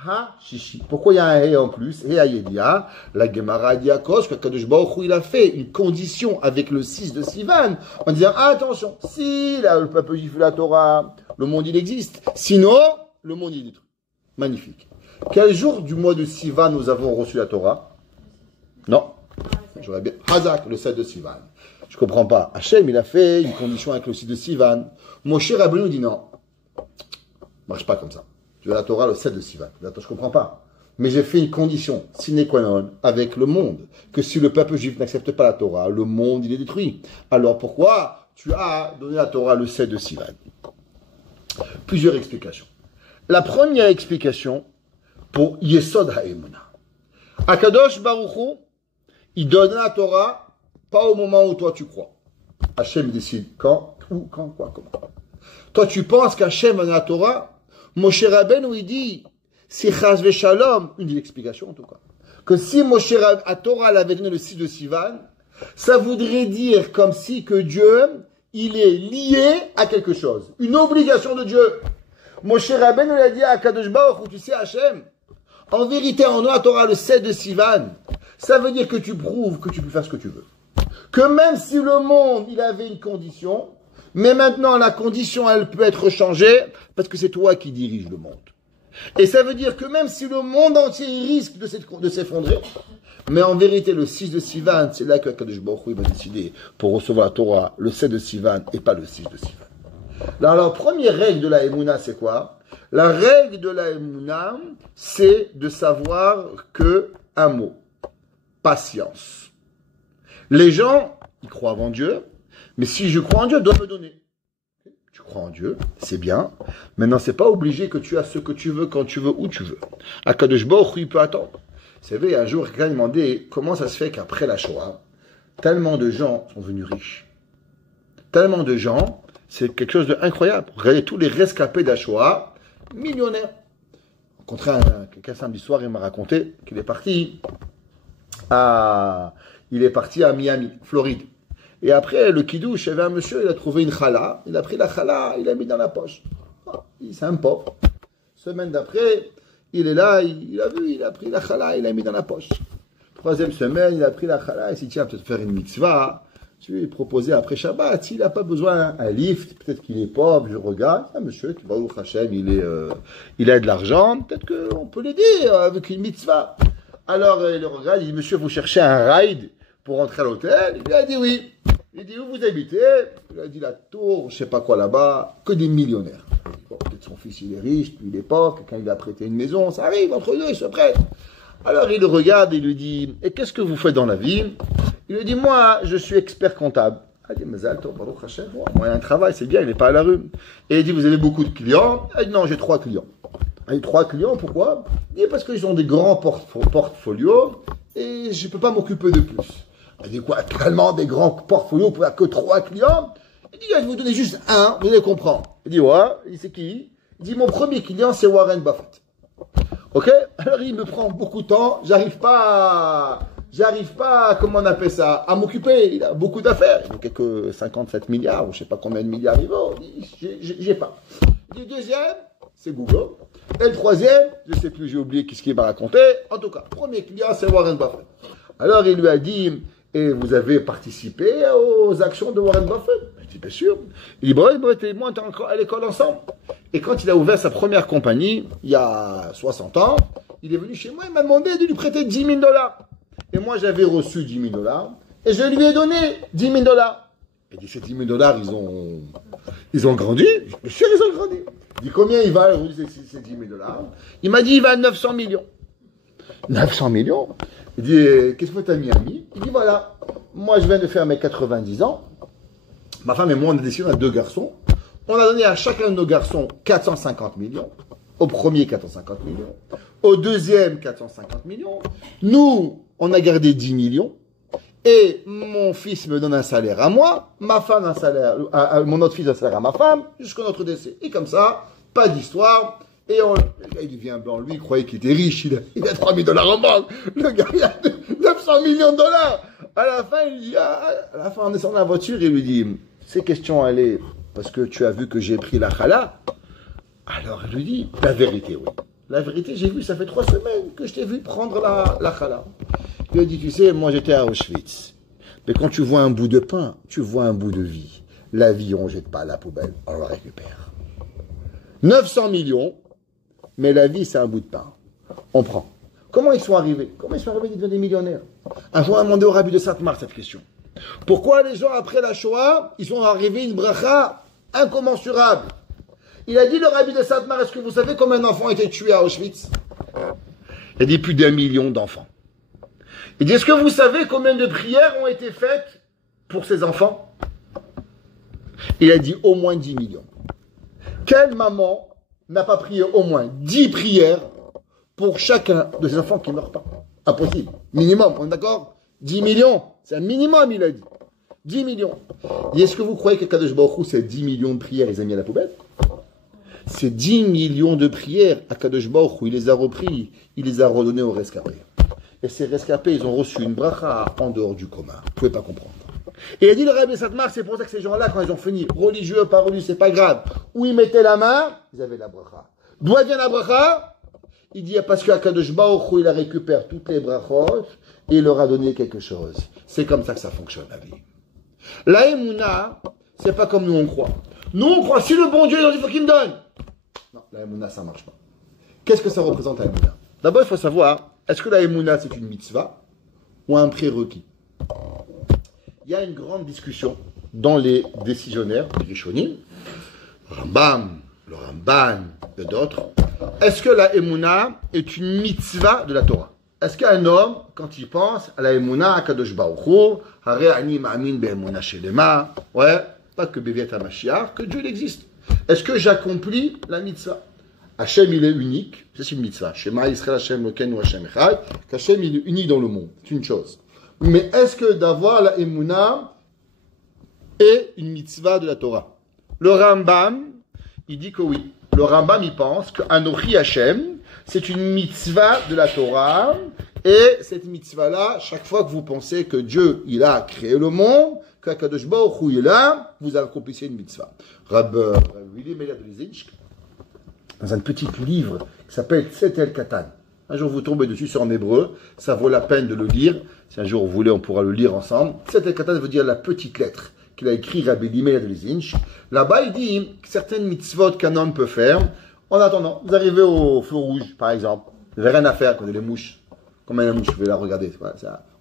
Ha-Shishi. Pourquoi il y a un He en plus? He Ayedia. La Gemara dit à cause que Kadosh Baruch Hu, il a fait une condition avec le 6 de Sivan en disant, attention, si là, le peuple juif fait la Torah, le monde il existe. Sinon, le monde il est détruit. Magnifique. Quel jour du mois de Sivan nous avons reçu la Torah? Non. J'aurais bien. Hazak, le 7 de Sivan. Je comprends pas. Hachem, il a fait une condition avec le 6 de Sivan. Moshe Rabbeinu dit non. Marche pas comme ça. Tu veux la Torah le 7 de Sivan. Attends, je comprends pas. Mais j'ai fait une condition sine qua non avec le monde. Que si le peuple juif n'accepte pas la Torah, le monde, il est détruit. Alors pourquoi tu as donné la Torah le 7 de Sivan? Plusieurs explications. La première explication pour Yesod HaEmunah. Akadosh Baruch Hu, il donne la Torah pas au moment où toi tu crois. Hachem décide quand, où, quand, quoi, comment. Toi tu penses qu'Hachem donne la Torah. Moshe Rabbeinu il dit, si Chas Veshalom, une des explications en tout cas, que si Moshe Rabbeinu, la Torah l'avait donné le 6 de Sivan, ça voudrait dire comme si que Dieu, il est lié à quelque chose. Une obligation de Dieu. Moshe Rabbeinu il a dit à Kadosh Baruch Hu, tu sais Hachem, en vérité, en la Torah le 7 de Sivan, ça veut dire que tu prouves que tu peux faire ce que tu veux. Que même si le monde, il avait une condition, mais maintenant la condition, elle peut être changée parce que c'est toi qui diriges le monde. Et ça veut dire que même si le monde entier risque de s'effondrer, mais en vérité, le 6 de Sivan, c'est là que Kadosh Baruch Hu va décider pour recevoir la Torah, le 7 de Sivan et pas le 6 de Sivan. Alors, la première règle de la Emouna, c'est quoi? La règle de la Emouna, c'est de savoir que un mot. Patience. Les gens, ils croient en Dieu, mais si je crois en Dieu, doit me donner. Tu crois en Dieu, c'est bien. Maintenant, c'est pas obligé que tu as ce que tu veux, quand tu veux, où tu veux. Akadosh Baruch Hu, il peut attendre. Vous savez, un jour, quelqu'un demandait comment ça se fait qu'après la Shoah, tellement de gens sont devenus riches. Tellement de gens, c'est quelque chose d'incroyable. Regardez tous les rescapés de la Shoah, millionnaires. J'ai rencontré quelqu'un samedi soir, il m'a raconté qu'il est parti à Miami, Floride. Et après, le kidouche, il y avait un monsieur, il a trouvé une chala, il a pris la chala, il l'a mis dans la poche. Oh, c'est un pauvre. Semaine d'après, il est là, il a vu, il a pris la chala, il l'a mis dans la poche. Troisième semaine, il a pris la chala, il s'est dit, tiens, peut-être faire une mitzvah. Je lui ai proposé après Shabbat, s'il n'a pas besoin d'un lift, peut-être qu'il est pauvre, je regarde, un monsieur qui va au Hachem, il a de l'argent, peut-être qu'on peut l'aider avec une mitzvah. Alors il le regarde, il dit, monsieur, vous cherchez un ride pour rentrer à l'hôtel? Il a dit oui. Il dit, où vous habitez? Il a dit, la tour, je sais pas quoi là-bas, que des millionnaires. Bon, peut-être son fils il est riche, puis il est pauvre, quelqu'un il a prêté une maison, ça arrive, entre deux, ils se prêtent. Alors il le regarde et lui dit, et qu'est-ce que vous faites dans la vie? Il lui dit, moi, je suis expert comptable. Il dit, Mazal Tov, Baruch Hashem, moi, il y a un travail, c'est bien, il n'est pas à la rue. Et il dit, vous avez beaucoup de clients? Il dit, non, j'ai 3 clients. Il dit, 3 clients, pourquoi? Il dit, parce qu'ils ont des grands portfolios et je ne peux pas m'occuper de plus. Il dit, quoi, tellement des grands portfolios pour que 3 clients? Il dit, je vais vous donner juste un, vous allez comprendre. Il dit, ouais, il dit, c'est qui? Il dit, mon premier client, c'est Warren Buffett. Ok? Alors il me prend beaucoup de temps, j'arrive pas, comment on appelle ça, à m'occuper. Il a beaucoup d'affaires. Il a quelques 57 milliards, ou je sais pas combien de milliards il vaut. J'ai pas. Le deuxième, c'est Google. Et le troisième, je sais plus, j'ai oublié ce qu'il m'a raconté. En tout cas, premier client, c'est Warren Buffett. Alors il lui a dit, et vous avez participé aux actions de Warren Buffett? Je dis, bien sûr. Il dit, bon, Buffett et moi, on était encore à l'école ensemble. Et quand il a ouvert sa première compagnie, il y a 60 ans, il est venu chez moi, il m'a demandé de lui prêter 10 000 $. Et moi, j'avais reçu 10 000 $, et je lui ai donné 10 000 $. Il dit, ces 10 000 $, ils ont grandi? Bien sûr, ils ont grandi. Il dit, combien il va, ces 10 000 $? Il m'a dit, il va à 900 millions. 900 millions? Il dit, qu'est-ce que tu as mis, ami? Il dit, voilà, moi, je viens de faire mes 90 ans. Ma femme et moi, on a décidé, on a 2 garçons. On a donné à chacun de nos garçons 450 millions. Au premier, 450 millions. Au deuxième, 450 millions. Nous, on a gardé 10 millions. Et mon fils me donne un salaire à moi. Ma femme un salaire, mon autre fils un salaire à ma femme. Jusqu'à notre décès. Et comme ça, pas d'histoire. Et il devient blanc. Lui, il croyait qu'il était riche. Il a 3 000 $ en banque. Le gars, il a 900 millions de dollars. À la fin, il dit, à la fin, on descend dans la voiture, il lui dit, ces questions, allez, parce que tu as vu que j'ai pris la chala. Alors, il lui dit, la vérité, oui. La vérité, j'ai vu, ça fait 3 semaines que je t'ai vu prendre la chala. Il lui a dit, tu sais, moi, j'étais à Auschwitz. Mais quand tu vois un bout de pain, tu vois un bout de vie. La vie, on ne jette pas à la poubelle, on la récupère. 900 millions, mais la vie, c'est un bout de pain. On prend. Comment ils sont arrivés? Comment ils sont arrivés à devenir des millionnaires? Un jour, on a demandé au rabbi de Sainte-Marthe cette question. Pourquoi les gens, après la Shoah, ils sont arrivés à une bracha incommensurable? Il a dit, le rabbi de Sainte-Marthe, est-ce que vous savez combien d'enfants ont été tués à Auschwitz? Il a dit plus d'1 million d'enfants. Il dit, est-ce que vous savez combien de prières ont été faites pour ces enfants? Il a dit au moins 10 millions. Quelle maman n'a pas prié au moins 10 prières pour chacun de ses enfants qui ne meurent pas? Impossible. Minimum, on est d'accord? 10 millions, c'est un minimum, il a dit. 10 millions. Et est-ce que vous croyez que Kadosh Baruch Hu, c'est 10 millions de prières, il les a mis à la poubelle? C'est 10 millions de prières à Kadosh Baruch Hu, il les a repris, il les a redonnés aux rescapés. Et ces rescapés, ils ont reçu une bracha en dehors du commun. Vous ne pouvez pas comprendre. Et il a dit, le rabbi Sainte-Marthe, c'est pour ça que ces gens-là, quand ils ont fini, religieux, pas religieux, c'est pas grave, où ils mettaient la main, ils avaient la bracha. D'où vient la bracha? Il dit, parce qu'à Kadosh Baruch Hu, il récupère toutes les brachot et il leur a donné quelque chose. C'est comme ça que ça fonctionne, la vie. La Emouna, c'est pas comme nous on croit. Nous on croit, si le bon Dieu, il faut qu'il me donne. Non, la Emouna, ça marche pas. Qu'est-ce que ça représente la Emouna? D'abord, il faut savoir, est-ce que la Emouna, c'est une mitzvah ou un prérequis? Il y a une grande discussion dans les décisionnaires, les Rishonim, le Ramban et d'autres. Est-ce que la Emouna est une mitzvah de la Torah? Est-ce qu'un homme, quand il pense à la Emouna, à Kadosh Baruch Hu, Hare ani ma'amin be'emuna shelema, ouais, pas que Beviat HaMashiach, que Dieu il existe. Est-ce que j'accomplis la mitzvah? Hachem il est unique, c'est une mitzvah. Shema Yisrael Hachem Lokenu Hachem Echad, qu'Hachem il est unique dans le monde, c'est une chose. Mais est-ce que d'avoir la Emouna est une mitzvah de la Torah? Le Rambam, il dit que oui. Le Rambam, il pense qu'Anochi Hachem, c'est une mitzvah de la Torah, et cette mitzvah-là, chaque fois que vous pensez que Dieu, il a créé le monde, qu'Akadosh Baruch Hu est là, vous accomplissez une mitzvah. Willy Meyer de Lizinsk, dans un petit livre qui s'appelle Tsetel Katan, Un jour, vous tombez dessus, c'est en hébreu. Ça vaut la peine de le lire. Si un jour vous voulez, on pourra le lire ensemble. Cette katan veut dire la petite lettre qu'il a écrit Rabbi Limei Adlizinch. Là-bas, il dit certaines mitzvot qu'un homme peut faire. En attendant, vous arrivez au feu rouge, par exemple. Vous n'avez rien à faire, quand les mouches. Combien de mouches, je vais la regarder.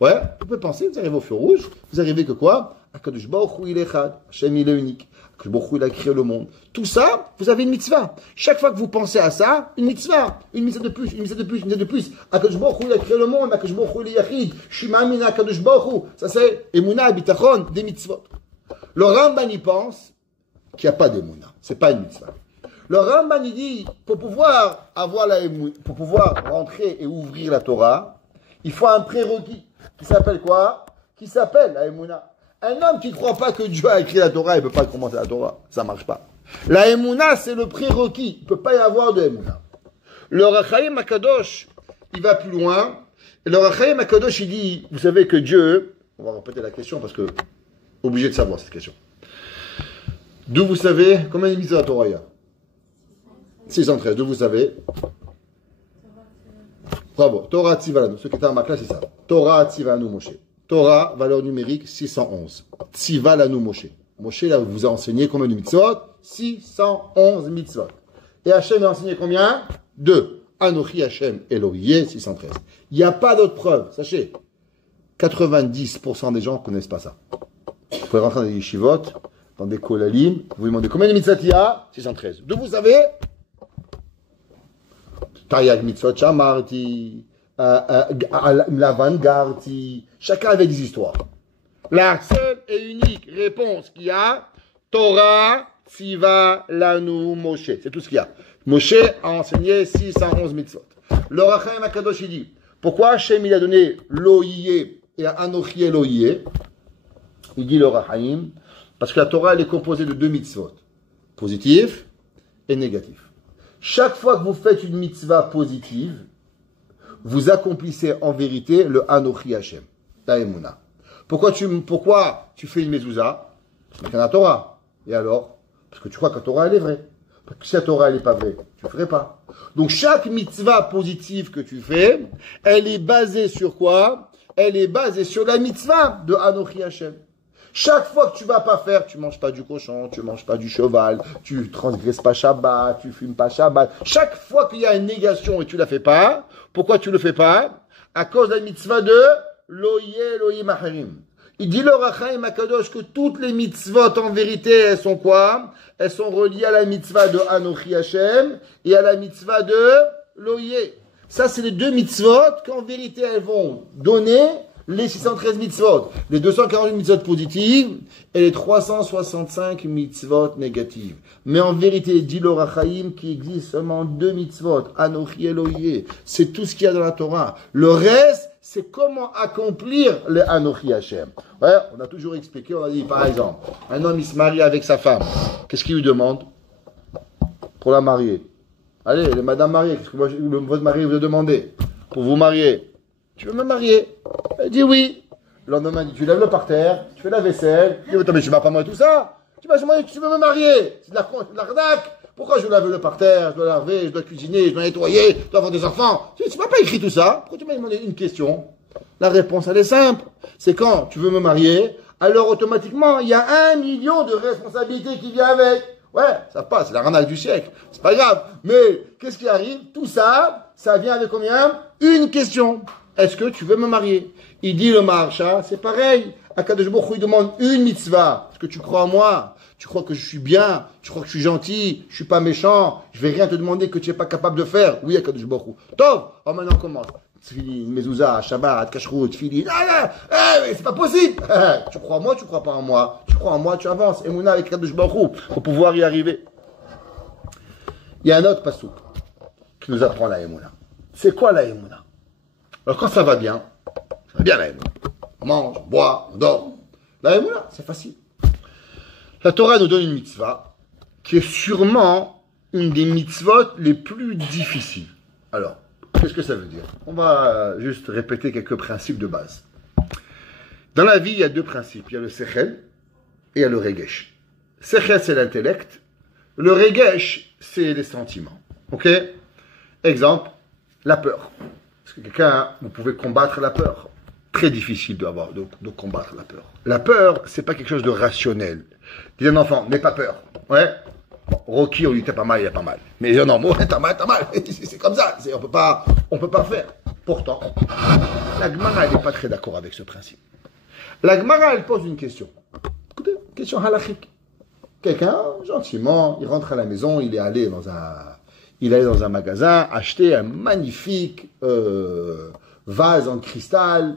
Ouais, vous pouvez penser, vous arrivez au feu rouge. Vous arrivez que quoi? Akadosh Baruch Hu il est echad. Hashem il est unique. Akadosh Baruch Hu il a créé le monde. Tout ça, vous avez une mitzvah. Chaque fois que vous pensez à ça, une mitzvah. Une mitzvah de plus, une mitzvah de plus, une mitzvah de plus. Akadosh Baruch Hu il a créé le monde. Akadosh Baruch Hu il est yachid. Shimamina Akadosh Baruch Hu. Ça c'est Emunah, Bitachon, des mitzvot. Le Ramban y pense qu'il n'y a pas d'Emunah. C'est pas une mitzvah. Le Ramban il dit, pour pouvoir avoir la Emunah, pour pouvoir rentrer et ouvrir la Torah, il faut un prérequis. Qui s'appelle quoi? Qui s'appelle la Emunah. Un homme qui ne croit pas que Dieu a écrit la Torah, il ne peut pas commencer la Torah. Ça ne marche pas. La Emunah, c'est le prérequis. Il ne peut pas y avoir de Emunah. Le Rachaim Akadosh, il va plus loin. Et le Rachaim Akadosh, il dit, vous savez que Dieu, on va répéter la question parce que, obligé de savoir cette question. D'où vous savez, combien de mitzvot de la Torah il y a? 613. D'où vous savez? Bravo. Torah Tzivanu. Ceux qui étaient en ma classe, c'est ça. Torah Tzivanu Moshe. Torah, valeur numérique 611. Tzivanu Moshe. Moshe, là, vous a enseigné combien de mitzvot? 611 mitzvot. Et Hachem a enseigné combien? 2. Anochi Hachem Elohim 613. Il n'y a pas d'autre preuve. Sachez, 90% des gens ne connaissent pas ça. Vous pouvez rentrer dans des yeshivot, dans des kolalim, vous vous demandez combien de mitzvot il y a? 613. D'où vous savez? Tariag mitzvot shamarti, lavangarti, chacun avec des histoires. La seule et unique réponse qu'il y a, Torah, Tziva, Lanu, Moshe. C'est tout ce qu'il y a. Moshe a enseigné 611 mitzvot. Le Rachaim Akadosh, il dit, pourquoi Hachem il a donné l'Oïe et Anochi Elohie? Il dit le Rachaim, parce que la Torah elle est composée de 2 mitzvot, positif et négatif. Chaque fois que vous faites une mitzvah positive, vous accomplissez en vérité le Anochi Hashem, la Emunah. Pourquoi tu fais une mezouza? C'est la Torah. Et alors? Parce que tu crois que la Torah elle est vraie. Parce que si la Torah elle n'est pas vraie, tu ne ferais pas. Donc chaque mitzvah positive que tu fais, elle est basée sur quoi? Elle est basée sur la mitzvah de Anochi Hashem. Chaque fois que tu vas pas faire, tu manges pas du cochon, tu manges pas du cheval, tu transgresses pas Shabbat, tu fumes pas Shabbat. Chaque fois qu'il y a une négation et tu la fais pas, pourquoi tu le fais pas? À cause de la mitzvah de Loye Elohim Aharim. Il dit le Rachaim Akadosh que toutes les mitzvot en vérité, elles sont quoi? Elles sont reliées à la mitzvah de Anochi Hashem et à la mitzvah de Loye. Ça, c'est les 2 mitzvot qu'en vérité, elles vont donner les 613 mitzvot, les 248 mitzvot positives et les 365 mitzvot négatives. Mais en vérité, dit le Rachaim qu'il existe seulement 2 mitzvot, Anochi Elohim. C'est tout ce qu'il y a dans la Torah. Le reste, c'est comment accomplir le Anochi Hashem. Ouais, on a toujours expliqué, on a dit par exemple, un homme il se marie avec sa femme. Qu'est-ce qu'il lui demande pour la marier? Allez, madame mariée, qu'est-ce que votre mari vous a demandé pour vous marier? Tu veux me marier? Elle dit oui. Le lendemain, tu lèves le parterre, tu fais la vaisselle. Tu dis, mais tu vas pas moi tout ça. Tu veux me marier? C'est de l'arnaque. Pourquoi je lave le parterre? Je dois laver, je dois cuisiner, je dois nettoyer, je dois avoir des enfants. Tu m'as pas écrit tout ça. Pourquoi tu m'as demandé une question? La réponse, elle est simple. C'est quand tu veux me marier, alors automatiquement, il y a 1 million de responsabilités qui viennent avec. Ouais, ça passe, c'est l'arnaque du siècle. C'est pas grave. Mais, qu'est-ce qui arrive? Tout ça, ça vient avec combien? Une question. Est-ce que tu veux me marier? Il dit le Maharsha, c'est pareil. Akadosh Baruch Hu, il demande une mitzvah. Est-ce que tu crois en moi? Tu crois que je suis bien? Tu crois que je suis gentil? Je suis pas méchant? Je vais rien te demander que tu n'es pas capable de faire. Oui, Akadosh Baruch Hu. Tov! Oh, maintenant on commence. Tfilin, Mezouza, Shabbat, Kashrut, Tfilin. Mais c'est pas possible! Tu crois en moi? Tu crois pas en moi? Tu crois en moi? Tu avances. Emouna avec Akadosh Baruch Hu pour pouvoir y arriver. Il y a un autre pasouk qui nous apprend la Emouna. C'est quoi la Emouna? Alors quand ça va bien la Emouna. On mange, on boit, on dort. La Emouna, c'est facile. La Torah nous donne une mitzvah qui est sûrement une des mitzvot les plus difficiles. Alors, qu'est-ce que ça veut dire? On va juste répéter quelques principes de base. Dans la vie, il y a 2 principes. Il y a le sechel et il y a le regesh. Sechel, c'est l'intellect. Le regesh, c'est les sentiments. Ok? Exemple, la peur. Parce que quelqu'un, vous pouvez combattre la peur. Très difficile de combattre la peur. La peur, c'est pas quelque chose de rationnel. Dis un enfant, n'aie pas peur. Ouais. Bon, Rocky, on lui dit t'as pas mal, il a pas mal. Mais non, moi, t'as mal. C'est comme ça. On peut pas faire. Pourtant, la Gemara, elle n'est pas très d'accord avec ce principe. La Gemara, elle pose une question. Écoutez, question halachique. Quelqu'un, gentiment, il rentre à la maison, il est allé dans un magasin, acheter un magnifique vase en cristal,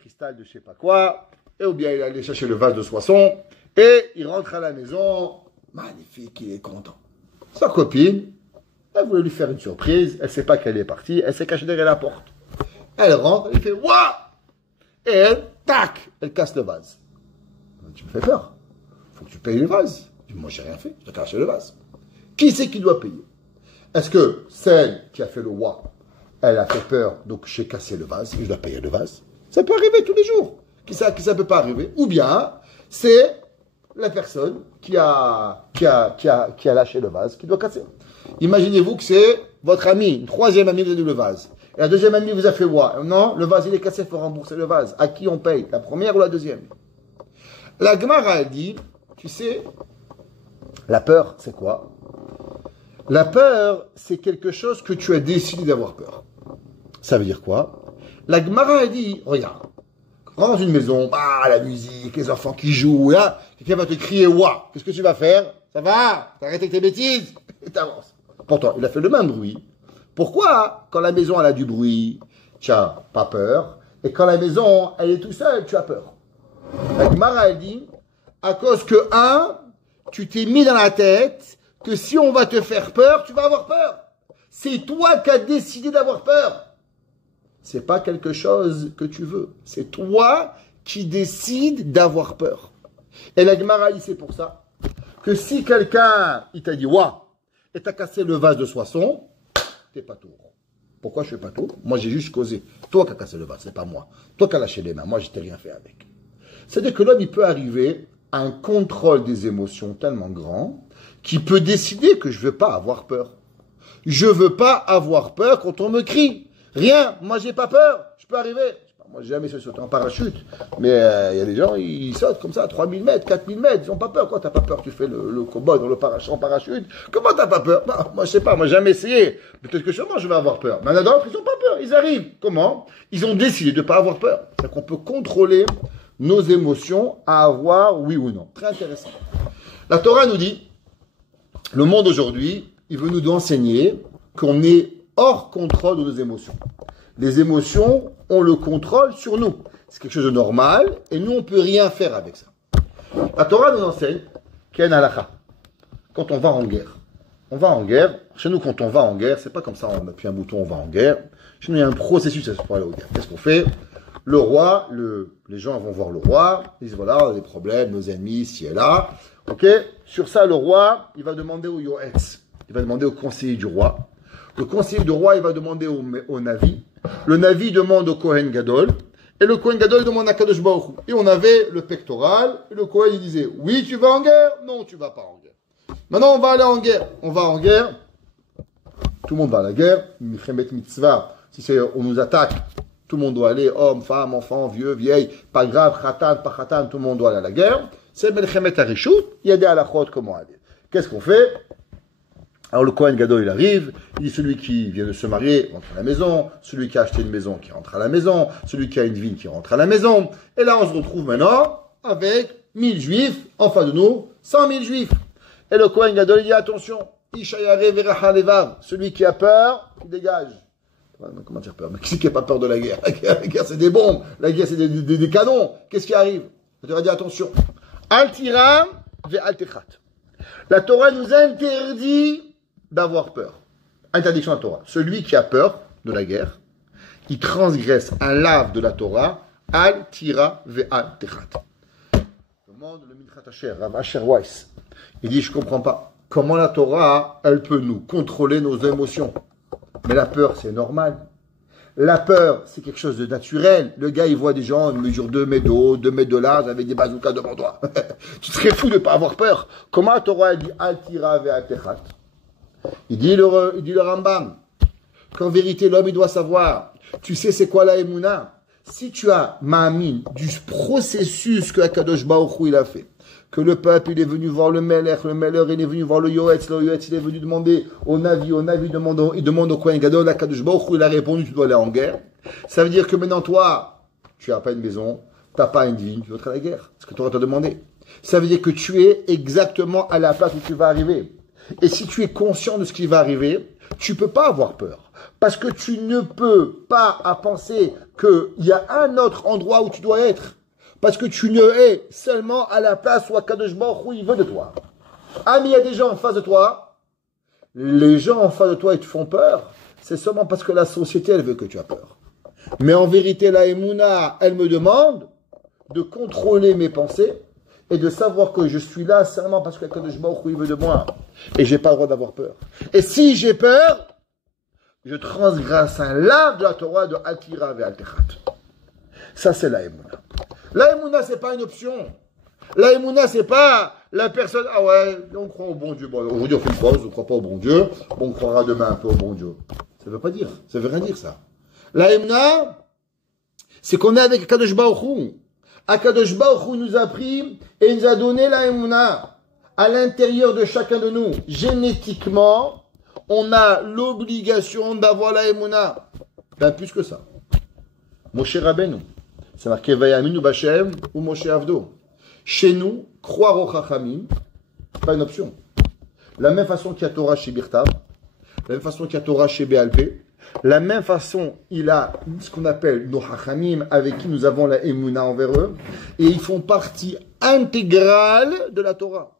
cristal de je sais pas quoi, et ou bien il est allé chercher le vase de Soissons, et il rentre à la maison, magnifique, il est content. Sa copine, elle voulait lui faire une surprise, elle sait pas qu'elle est partie, elle s'est cachée derrière la porte. Elle rentre, elle fait « Ouah !» Et elle, tac, elle casse le vase. Tu me fais peur. Faut que tu payes le vase. Moi, j'ai rien fait, je t'ai caché le vase. Qui c'est qui doit payer? Est-ce que celle qui a fait le wa, elle a fait peur, donc j'ai cassé le vase, et je dois payer le vase? Ça peut arriver tous les jours. Qui ça peut pas arriver? Ou bien, c'est la personne qui a lâché le vase, qui doit casser. Imaginez-vous que c'est votre ami, une troisième amie vous a donné le vase. Et la deuxième amie vous a fait wa. Non, le vase il est cassé, il faut rembourser le vase. À qui on paye? La première ou la deuxième? La Gemara a dit, tu sais, la peur, c'est quoi? La peur, c'est quelque chose que tu as décidé d'avoir peur. Ça veut dire quoi? La Gemara a dit, regarde, rentre dans une maison, la musique, les enfants qui jouent, là, quelqu'un va te crier, ouah, qu'est-ce que tu vas faire? Ça va? T'arrêtes avec tes bêtises? Et t'avances. Pourtant, il a fait le même bruit. Pourquoi, quand la maison, elle a du bruit, tu n'as pas peur, et quand la maison, elle est tout seule, tu as peur? La Gemara, elle dit, à cause que, tu t'es mis dans la tête que si on va te faire peur, tu vas avoir peur. C'est toi qui as décidé d'avoir peur. C'est pas quelque chose que tu veux. C'est toi qui décides d'avoir peur. Et la Gemara dit, c'est pour ça que si quelqu'un, il t'a dit, ouah, et t'as cassé le vase de Soissons, t'es pas tour. Pourquoi je fais pas tour? Moi, j'ai juste causé. Toi qui as cassé le vase, c'est pas moi. Toi qui as lâché les mains. Moi, je t'ai rien fait avec. C'est-à-dire que l'homme, il peut arriver à un contrôle des émotions tellement grand qu'il peut décider que je veux pas avoir peur. Je veux pas avoir peur quand on me crie. Rien, moi j'ai pas peur, je peux arriver. Moi j'ai jamais sauté en parachute, mais il y a des gens, ils sautent comme ça à 3000 mètres, 4000 mètres, ils ont pas peur. Quoi, t'as pas peur, tu fais le combat dans le en parachute. Comment t'as pas peur? Non, moi je sais pas, moi j'ai jamais essayé. Peut-être que sûrement je vais avoir peur. Mais il y en a d'autres, ils ont pas peur, ils arrivent. Comment? Ils ont décidé de pas avoir peur. C'est qu'on peut contrôler nos émotions à avoir oui ou non. Très intéressant. La Torah nous dit, le monde aujourd'hui, il veut nous enseigner qu'on est hors contrôle de nos émotions. Les émotions ont le contrôle sur nous. C'est quelque chose de normal et nous, on ne peut rien faire avec ça. La Torah nous enseigne qu'il y a une halakha. Quand on va en guerre. On va en guerre. Chez nous, quand on va en guerre, c'est pas comme ça, on appuie un bouton, on va en guerre. Chez nous, il y a un processus pour aller en guerre. Qu'est-ce qu'on fait? Le roi, les gens vont voir le roi, ils disent voilà, on a des problèmes, nos ennemis, ici et là. Ok? Sur ça, le roi, il va demander au Yoetz. Il va demander au conseiller du roi. Le conseiller du roi, il va demander au Navi. Le Navi demande au Kohen Gadol. Et le Kohen Gadol demande à Kadosh Baruch Hu. Et on avait le pectoral. Et le Kohen, il disait, oui, tu vas en guerre? Non, tu vas pas en guerre. Maintenant, on va aller en guerre. On va en guerre. Tout le monde va à la guerre. Milchemet mitzvah. Si on nous attaque, tout le monde doit aller. Homme, femme, enfant, vieux, vieille. Pas grave, khatan, pas khatan. Tout le monde doit aller à la guerre. C'est Milchemet harishut. Il y a des halakhot, comment aller. Qu'est-ce qu'on fait? Alors le Kohen Gadol, il arrive, il dit celui qui vient de se marier rentre à la maison, celui qui a acheté une maison qui rentre à la maison, celui qui a une vigne qui rentre à la maison. Et là, on se retrouve maintenant avec 1000 juifs, en face de nous, 100 000 juifs. Et le Kohen Gadol, il dit attention, Ishayare veracha levav, celui qui a peur, il dégage. Comment dire peur? Mais qui c'est qui n'a pas peur de la guerre? La guerre, c'est des bombes, la guerre, c'est des canons. Qu'est-ce qui arrive? La Torah dit attention. Al tira ve al techat. La Torah nous interdit d'avoir peur. Interdiction de la Torah. Celui qui a peur de la guerre, il transgresse un lave de la Torah, al tira ve al techat. Demande le Minchat Asher, Rav Asher Weiss. Il dit, je comprends pas. Comment la Torah, elle peut nous contrôler nos émotions? Mais la peur, c'est normal. La peur, c'est quelque chose de naturel. Le gars, il voit des gens, ils mesurent 2 mètres de haut, 2 mètres de large, avec des bazookas devant toi. Tu serais fou de ne pas avoir peur. Comment la Torah, elle dit, al tira ve al techat? Il dit le Rambam, qu'en vérité, l'homme, il doit savoir. Tu sais, c'est quoi la Emouna? Si tu as ma'amin du processus que Akadosh Baruch Hu, il a fait, que le peuple, il est venu voir le Melech, il est venu voir le Yoetz, il est venu demander au Navi il demande au Kohen Gadol, Akadosh Baruch Hu, il a répondu, tu dois aller en guerre. Ça veut dire que maintenant, toi, tu n'as pas une maison, tu n'as pas une vie, tu vas être à la guerre. C'est ce que tu auras demandé. Ça veut dire que tu es exactement à la place où tu vas arriver. Et si tu es conscient de ce qui va arriver, tu ne peux pas avoir peur. Parce que tu ne peux pas à penser qu'il y a un autre endroit où tu dois être. Parce que tu ne es seulement à la place où Akadosh Baruch Hu, il veut de toi. Ah, mais il y a des gens en face de toi. Les gens en face de toi, ils te font peur. C'est seulement parce que la société, elle veut que tu aies peur. Mais en vérité, la Emouna, elle me demande de contrôler mes pensées et de savoir que je suis là seulement parce que Akadosh Baruch Hu, il veut de moi. Et j'ai pas le droit d'avoir peur. Et si j'ai peur, je transgresse un lave de la Torah de Altira et Altechat. Ça, c'est la Emouna. La Emouna, c'est pas une option. La Emouna, c'est pas la personne, ah ouais, on croit au bon Dieu. Bon, aujourd'hui, on fait une pause, on ne croit pas au bon Dieu. Bon, on croira demain un peu au bon Dieu. Ça veut pas dire. Ça veut rien dire, ça. La Emouna, c'est qu'on est avec Akadosh Baruch Hu. Akadosh Baruch Hu nous a pris et il nous a donné la Emouna à l'intérieur de chacun de nous. Génétiquement, on a l'obligation d'avoir la Emouna. Ben, plus que ça. Moshe Rabbeinu. C'est marqué Vayaminu B'Hashem ou Moshe Avdo. Chez nous, croire au Chachamim, c'est pas une option. La même façon qu'il y a Torah chez Birtav, la même façon qu'il y a Torah chez Béalpé, la même façon il a ce qu'on appelle nos Chachamim avec qui nous avons la Emouna envers eux, et ils font partie intégrale de la Torah.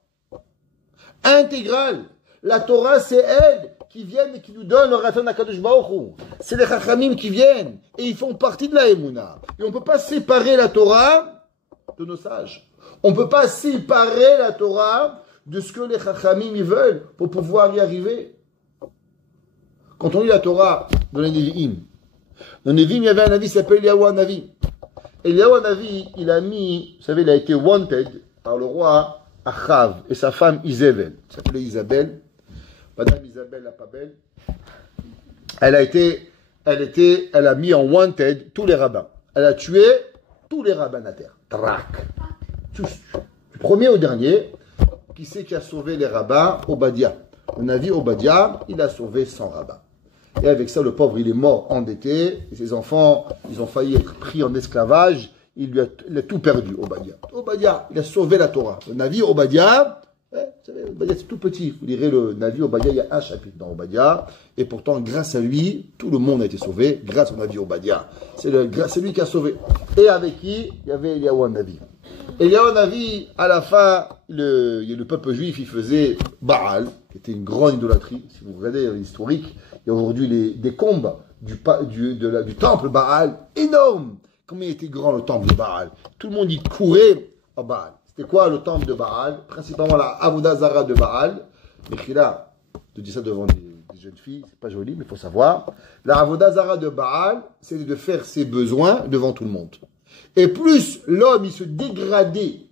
Intégrale. La Torah, c'est elle qui viennent et qui nous donnent le Ratan HaKadosh Baruch Hu. C'est les Chachamim qui viennent et ils font partie de la Emouna. Et on ne peut pas séparer la Torah de nos sages. On ne peut pas séparer la Torah de ce que les Chachamim ils veulent pour pouvoir y arriver. Quand on lit la Torah dans les Nevi'im, dans les Nevi'im, il y avait un Navi qui s'appelle Eliyahu Hanavi. Eliyahu Hanavi, il a mis, vous savez, il a été wanted par le roi Achav et sa femme Isabelle. Elle s'appelait Isabelle. Madame Isabelle la pas belle. Elle a mis en wanted tous les rabbins. Elle a tué tous les rabbins à terre. Trac. Tous. Du premier au dernier, qui c'est qui a sauvé les rabbins? Obadiah. On a vu Obadiah, il a sauvé 100 rabbins. Et avec ça, le pauvre, il est mort endetté. Et ses enfants, ils ont failli être pris en esclavage. Il a tout perdu, Obadiah. Obadiah, il a sauvé la Torah. Le Navi Obadiah, vous savez, Obadiah, c'est tout petit. Vous lirez le Navi Obadiah, il y a un chapitre dans Obadiah. Et pourtant, grâce à lui, tout le monde a été sauvé. Grâce au Navi Obadiah. C'est lui qui a sauvé. Et avec qui? Il y avait Eliyahu Hanavi. Eliyahu Hanavi, à la fin, le peuple juif, il faisait Baal, qui était une grande idolâtrie. Si vous regardez l'historique, il y a aujourd'hui des combes du temple Baal, énorme. Combien était grand le temple de Baal? Tout le monde y courait à Baal. C'était quoi le temple de Baal? Principalement la Avodah Zara de Baal. Mais là, je dis ça devant des jeunes filles, c'est pas joli, mais il faut savoir. La Avodah Zara de Baal, c'était de faire ses besoins devant tout le monde. Et plus l'homme, il se dégradait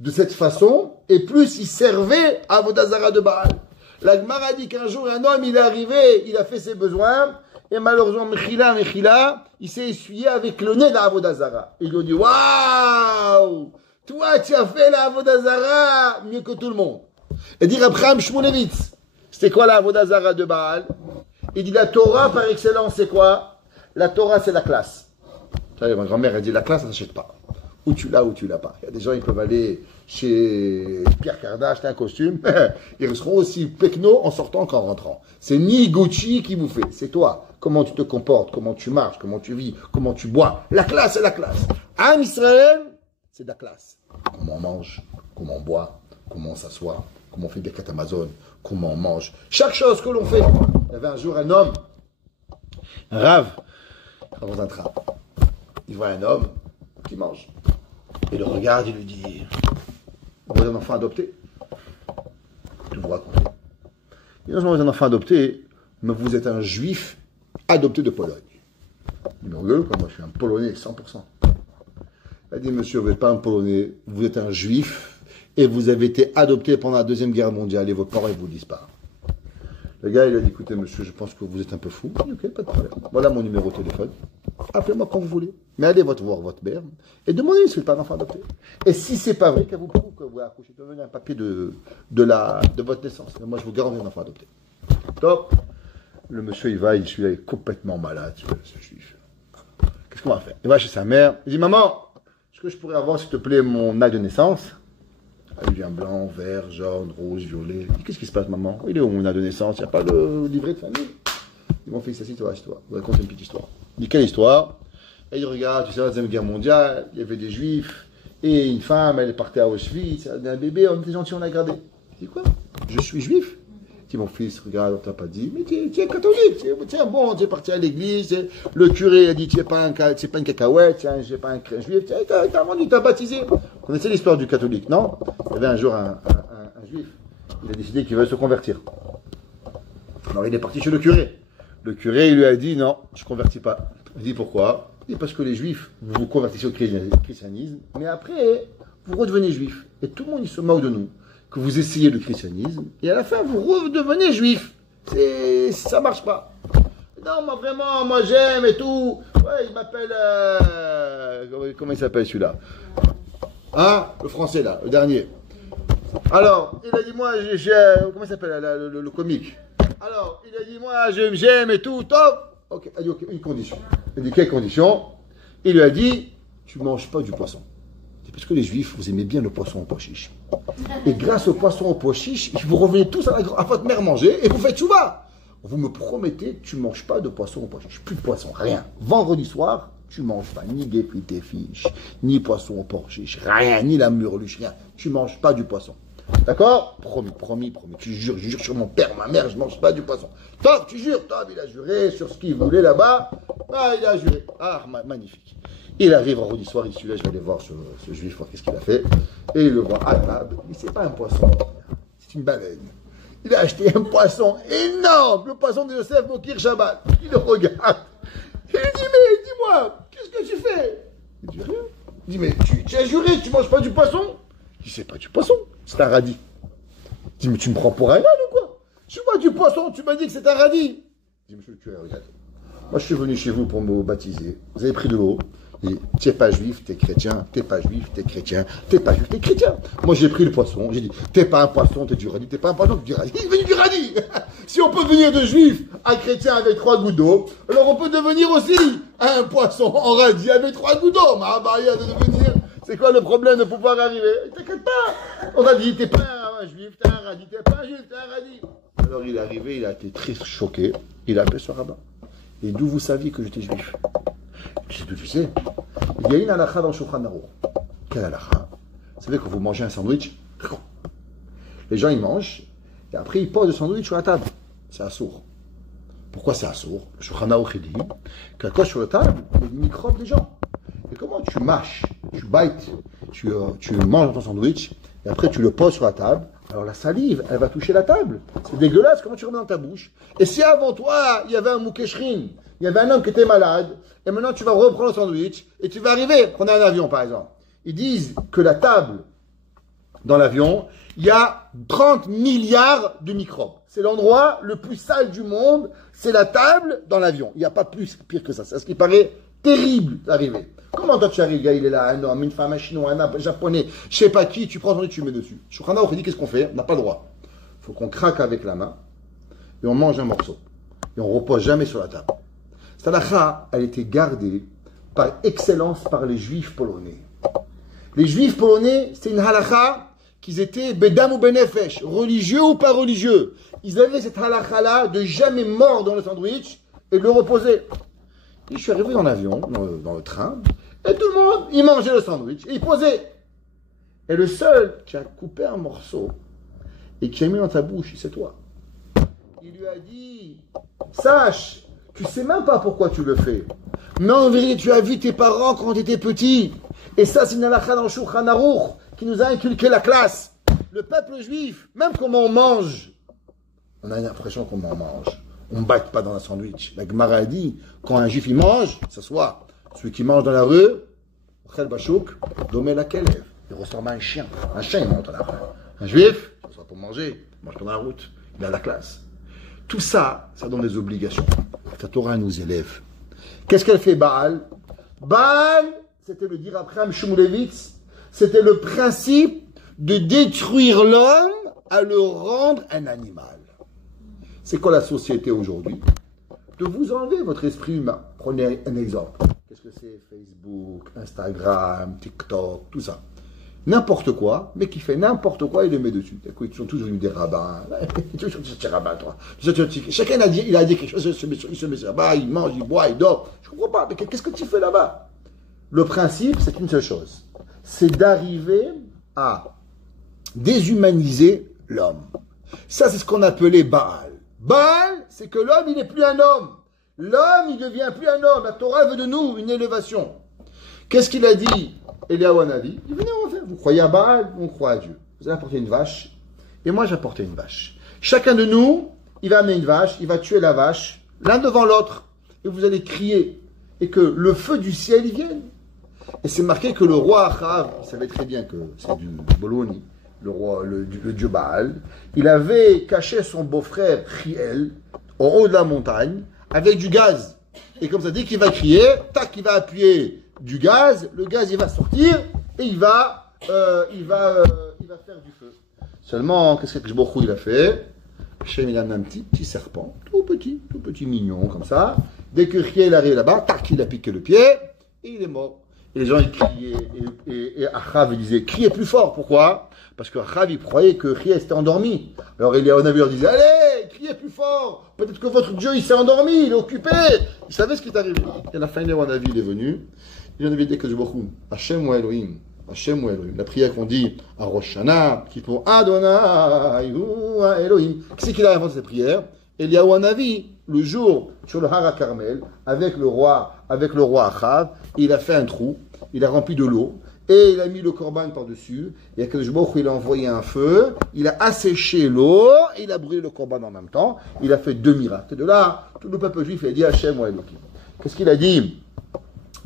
de cette façon, et plus il servait à Avodah Zara de Baal. La Gemara dit qu'un jour, un homme, il est arrivé, il a fait ses besoins, et malheureusement, Mechila, il s'est essuyé avec le nez d'Avodah Zara. Il lui a dit, waouh, toi, tu as fait la Avodah Zara mieux que tout le monde. Et dit Abraham Shmulevitz, c'était quoi la Avodah Zara de Baal? Il dit, la Torah, par excellence, c'est quoi? La Torah, c'est la classe. Vous savez, ma grand-mère, elle dit, la classe, ça ne s'achète pas. Ou tu l'as, ou tu l'as pas. Il y a des gens, ils peuvent aller chez Pierre Cardin, acheter un costume. Ils seront aussi pecno en sortant qu'en rentrant. C'est ni Gucci qui vous fait, c'est toi. Comment tu te comportes, comment tu marches, comment tu vis, comment tu bois. La classe, c'est la classe. Am Israël, c'est de la classe. Comment on mange, comment on boit, comment on s'assoit, comment on fait des quêtes Amazon, comment on mange. Chaque chose que l'on fait. Il y avait un jour un homme, un rave, dans un train. Il voit un homme qui mange. Il le regarde, il lui dit, vous avez un enfant adopté? Je vous raconte. Il dit, non, vous avez un enfant adopté, mais vous êtes un juif adopté de Pologne. Il me regarde, comme moi je suis un Polonais 100%. Il dit, monsieur, vous n'êtes pas un Polonais, vous êtes un juif, et vous avez été adopté pendant la Deuxième Guerre mondiale, et vos parents ne vous le disent pas. Le gars, il a dit, écoutez, monsieur, je pense que vous êtes un peu fou. Il dit, ok, pas de problème. Voilà mon numéro de téléphone. Appelez-moi quand vous voulez. Mais allez voir votre mère et demandez si vous n'êtes pas un enfant adopté. Et si c'est pas vrai, qu'elle vous prouve que vous accouchez, donnez un papier de votre naissance. Mais moi, je vous garantis un enfant adopté. Top. Le monsieur, il va, celui-là est complètement malade, ce juif. Qu'est-ce qu'on va faire? Il va chez sa mère. Il dit, maman, est-ce que je pourrais avoir, s'il te plaît, mon acte de naissance? Elle lui dit un blanc, vert, jaune, rouge, violet. Il dit, qu'est-ce qui se passe, maman? Il est où mon acte de naissance? Il n'y a pas de livret de famille. Ils m'ont fait ça, toi, assieds-toi. Je vous raconte une petite histoire. Il dit, quelle histoire? Et il regarde, tu sais, la Deuxième Guerre mondiale, il y avait des juifs, et une femme, elle est partie à Auschwitz, elle a un bébé, on était gentil, on l'a gardé. Il dit, quoi? Je suis juif? Il dit, mon fils, regarde, on t'a pas dit, mais tu es catholique, tu es bon, tu es parti à l'église, le curé a dit, tu n'es pas une cacahuète, tu n'es pas un juif, tu t'as baptisé. Vous connaissez l'histoire du catholique, non? Il y avait un jour un juif, il a décidé qu'il veut se convertir. Alors il est parti chez le curé. Le curé, il lui a dit, non, je ne convertis pas. Il dit, pourquoi? Il dit, parce que les juifs, vous vous convertissez au christianisme, mais après, vous redevenez juif. Et tout le monde, il se moque de nous. Que vous essayez le christianisme, et à la fin, vous redevenez juif. Ça marche pas. Non, moi vraiment, moi j'aime et tout. Ouais, il m'appelle... comment il s'appelle celui-là? Hein? Le français là, le dernier. Alors, il a dit, moi, comment il s'appelle le comique? Alors, il a dit, moi, j'aime et tout, top. Ok, il a dit, ok, une condition. Il a dit, quelle condition? Il lui a dit, tu manges pas du poisson. Parce que les juifs, vous aimez bien le poisson au pois chiche. Et grâce au poisson au pois chiche, vous revenez tous à votre mère manger et vous faites chouva. Vous me promettez que tu ne manges pas de poisson au pois chiche. Plus de poisson, rien. Vendredi soir, tu ne manges pas ni guépille tes fiches, ni poisson au pois chiche, rien, ni la murluche, rien. Tu ne manges pas du poisson. D'accord? Promis. Tu jures, je jure sur mon père, ma mère, je ne mange pas du poisson. Top, tu jures. Top, il a juré sur ce qu'il voulait là-bas. Ah, il a juré. Ah, magnifique. Il arrive vendredi soir, il suit là, je vais aller voir ce juif, voir qu'est-ce qu'il a fait. Et il le voit à table. Il dit, c'est pas un poisson, c'est une baleine. Il a acheté un poisson énorme, le poisson de Yosef Mokir Shabbat. Il le regarde. Il lui dit, mais dis-moi, qu'est-ce que tu fais? Il dit, rien. Il dit, mais tu as juré, tu manges pas du poisson? Il dit, c'est pas du poisson, c'est un radis. Il dit, mais tu me prends pour un âne ou quoi? Tu vois du poisson, tu m'as dit que c'est un radis. Il dit, monsieur le curé, regarde. Moi, je suis venu chez vous pour me baptiser. Vous avez pris de l'eau. Et tu n'es pas juif, tu es chrétien, tu n'es pas juif, tu es chrétien, tu n'es pas juif, tu es chrétien. Moi j'ai pris le poisson, j'ai dit, tu n'es pas un poisson, tu es du radis, tu n'es pas un poisson, tu es du radis. Il est venu du radis. Si on peut devenir de juif à chrétien avec 3 gouttes d'eau, alors on peut devenir aussi un poisson en radis avec 3 gouttes d'eau. Ma barrière de devenir, c'est quoi le problème de pouvoir arriver? T'inquiète pas, on a dit, t'es pas un juif, t'es un radis, t'es pas un juif, t'es un radis. Alors il est arrivé, il a été très choqué, il a appelé ce rabbin. Et d'où vous saviez que j'étais juif? Je sais d'où tu sais. Il y a une halakha dans le Shulchan Aruch. Quelle halakha? Vous savez, quand vous mangez un sandwich, les gens ils mangent, et après ils posent le sandwich sur la table. C'est assourd. Pourquoi c'est assourd? Le Shulchan Aruch dit qu'à cause sur la table, il y a des microbes des gens. Et comment tu mâches, tu bites, tu manges ton sandwich, et après tu le poses sur la table, alors la salive, elle va toucher la table. C'est dégueulasse, comment tu remets dans ta bouche? Et si avant toi, il y avait un moukeshrin, il y avait un homme qui était malade, et maintenant tu vas reprendre le sandwich, et tu vas arriver, prenez un avion par exemple. Ils disent que la table, dans l'avion, il y a 30 milliards de microbes. C'est l'endroit le plus sale du monde, c'est la table dans l'avion. Il n'y a pas plus pire que ça. C'est ce qui paraît terrible d'arriver. Comment toi tu arrives, gars, il est là, un homme, une femme, un chinois, un japonais, je sais pas qui, tu prends ton lit, tu mets dessus. Shulchan Aruch dit qu'est-ce qu'on fait? On n'a pas le droit. Il faut qu'on craque avec la main, et on mange un morceau. Et on ne repose jamais sur la table. Cette halakha, elle était gardée par excellence par les juifs polonais. Les juifs polonais, c'est une halakha qu'ils étaient bedam ou benefesh, religieux ou pas religieux. Ils avaient cette halakha-là de jamais mordre dans le sandwich et de le reposer. Et je suis arrivé dans l'avion, dans le train, et tout le monde, il mangeait le sandwich et il posait. Et le seul qui a coupé un morceau et qui a mis dans ta bouche, c'est toi. Il lui a dit, sache, tu sais même pas pourquoi tu le fais. Mais en vérité, tu as vu tes parents quand tu étais petit. Et ça, c'est une halakha dans le Shulchan Aruch qui nous a inculqué la classe. Le peuple juif, même comment on mange, on a l'impression qu'on en mange. On ne batte pas dans un sandwich. La Gemara dit, quand un juif il mange, ça soit celui qui mange dans la rue, il ressemble à un chien. Un chien il monte à la rue. Un juif, ça soit pour manger, il mange pas dans la route. Il a la classe. Tout ça, ça donne des obligations. La Torah nous élève. Qu'est-ce qu'elle fait, Baal? Baal, c'était le dire Abraham Shmulevitz, c'était le principe de détruire l'homme à le rendre un animal. C'est quoi la société aujourd'hui? De vous enlever votre esprit humain. Prenez un exemple. Qu'est-ce que c'est? Facebook, Instagram, TikTok, tout ça. N'importe quoi, mais qui fait n'importe quoi, il le met dessus. Écoute, ils sont tous devenus des rabbins. Tu es rabbin, toi. Chacun il a dit quelque chose, il se met là-bas, il mange, il boit, il dort. Je ne comprends pas, mais qu'est-ce que tu fais là-bas? Le principe, c'est une seule chose. C'est d'arriver à déshumaniser l'homme. Ça, c'est ce qu'on appelait Baal. Baal, c'est que l'homme, il n'est plus un homme. L'homme, il ne devient plus un homme. La Torah veut de nous une élévation. Qu'est-ce qu'il a dit, Eliyahu Hanavi? Il dit, venez, on va faire. Vous croyez à Baal, on croit à Dieu. Vous allez apporter une vache, et moi j'apportais une vache. Chacun de nous, il va amener une vache, il va tuer la vache, l'un devant l'autre, et vous allez crier, et que le feu du ciel y vienne. Et c'est marqué que le roi Achav, il savait très bien que c'est du Boloni, le dieu Baal, il avait caché son beau-frère Riel au haut de la montagne avec du gaz. Et comme ça, dès qu'il va crier, tac, il va appuyer du gaz, le gaz il va sortir et il va faire du feu. Seulement, qu'est-ce que Baruch Hu, il a fait? Hachem, il a mis un petit serpent, tout petit mignon comme ça. Dès que Riel arrive là-bas, tac, il a piqué le pied et il est mort. Et les gens ils criaient et Achav il disait criez plus fort. Pourquoi? Parce que Achav il croyait que Riel s'était endormi. Alors Eliyahu Hanavi leur disait allez, criez plus fort. Peut-être que votre Dieu il s'est endormi, il est occupé. Il savait ce qui est arrivé. Et à la fin Eliyahu Hanavi il est venu. Il a dit que Hachem ou Elohim. Hachem ou Elohim. La prière qu'on dit à Rosh Hashanah, qui pour Adonai ou Elohim. Qui c'est qui a inventé cette prière? Eliyahu Hanavi, le jour sur le Har Carmel, avec le roi Achav, il a fait un trou, il a rempli de l'eau, et il a mis le korban par-dessus, et Akadosh Baruch Hu, il a envoyé un feu, il a asséché l'eau, et il a brûlé le korban en même temps, il a fait 2 miracles. Et de là, tout le peuple juif a dit Hachem ou Elohim. Qu'est-ce qu'il a dit?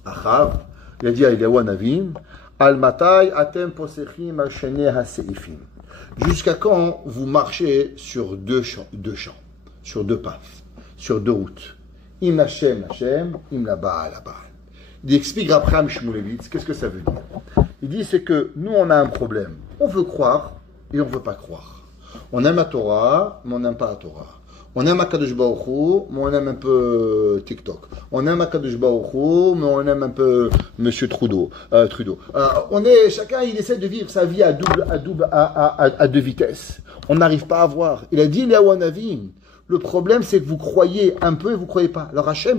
Achav, il a dit à Eliyahu Hanavi, Al matai atem posechim al shenei haseifim. Jusqu'à quand vous marchez sur deux champs, sur 2 paths, sur 2 routes. Im Hashem, Hashem, im la Baal, la Baal. Il explique Abraham Shmulevitz, qu'est-ce que ça veut dire? Il dit, c'est que nous, on a un problème. On veut croire et on ne veut pas croire. On aime la Torah, mais on n'aime pas la Torah. On aime Akadosh Baruch Hu, mais on aime un peu TikTok. On aime Akadosh Baruch Hu, mais on aime un peu Monsieur Trudeau. Chacun, il essaie de vivre sa vie à 2 vitesses. On n'arrive pas à voir. Il a dit, Eliyahu Hanavi, le problème, c'est que vous croyez un peu et vous ne croyez pas. Alors Hachem,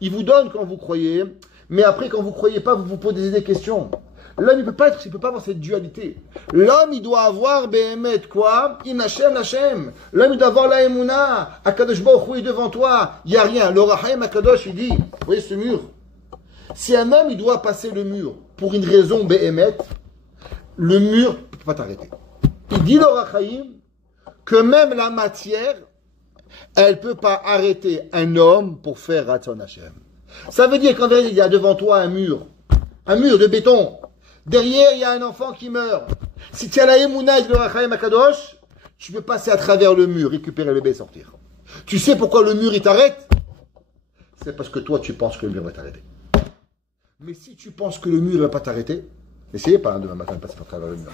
il vous donne quand vous croyez, mais après, quand vous ne croyez pas, vous vous posez des questions. L'homme, il ne peut pas avoir cette dualité. L'homme, il doit avoir, Behemet, quoi? In Hachem, Hachem. L'homme, il doit avoir la Emouna. Akadosh Baruch Hu est devant toi. Il n'y a rien. Le Rahaim Akadosh, il dit, vous voyez ce mur? Si un homme, il doit passer le mur pour une raison, Behemet, le mur ne peut pas t'arrêter. Il dit, le Rahaim, que même la matière, elle ne peut pas arrêter un homme pour faire Ratzon Hashem. Ça veut dire qu'en vérité, il y a devant toi un mur de béton. Derrière, il y a un enfant qui meurt. Si tu as la Emouna de Rachaim Akadosh, tu peux passer à travers le mur, récupérer le bébé et sortir. Tu sais pourquoi le mur, il t'arrête? C'est parce que toi, tu penses que le mur va t'arrêter. Mais si tu penses que le mur ne va pas t'arrêter, n'essayez pas demain matin de passer par travers le mur.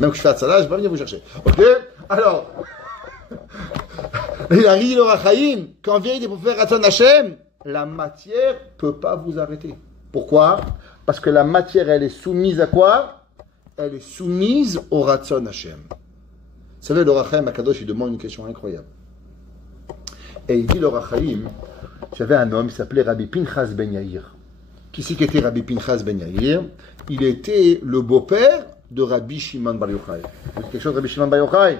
Même que je fais ça là, je vais venir vous chercher. Ok? Alors, il a dit le Rachaim, quand vient pour faire Ratzon Hashem, la matière ne peut pas vous arrêter. Pourquoi? Parce que la matière, elle est soumise à quoi? Elle est soumise au Ratzon Hashem. Vous savez, le Rachaim Akadosh, il demande une question incroyable. Et il dit, le Rachaim, j'avais un homme, il s'appelait Rabbi Pinchas Ben Yair. Qui c'est qui était Rabbi Pinchas Ben Yair? Il était le beau-père de Rabbi Shimon Bar Yochai. Vous savez quelque chose, Rabbi Shimon Bar Yochai?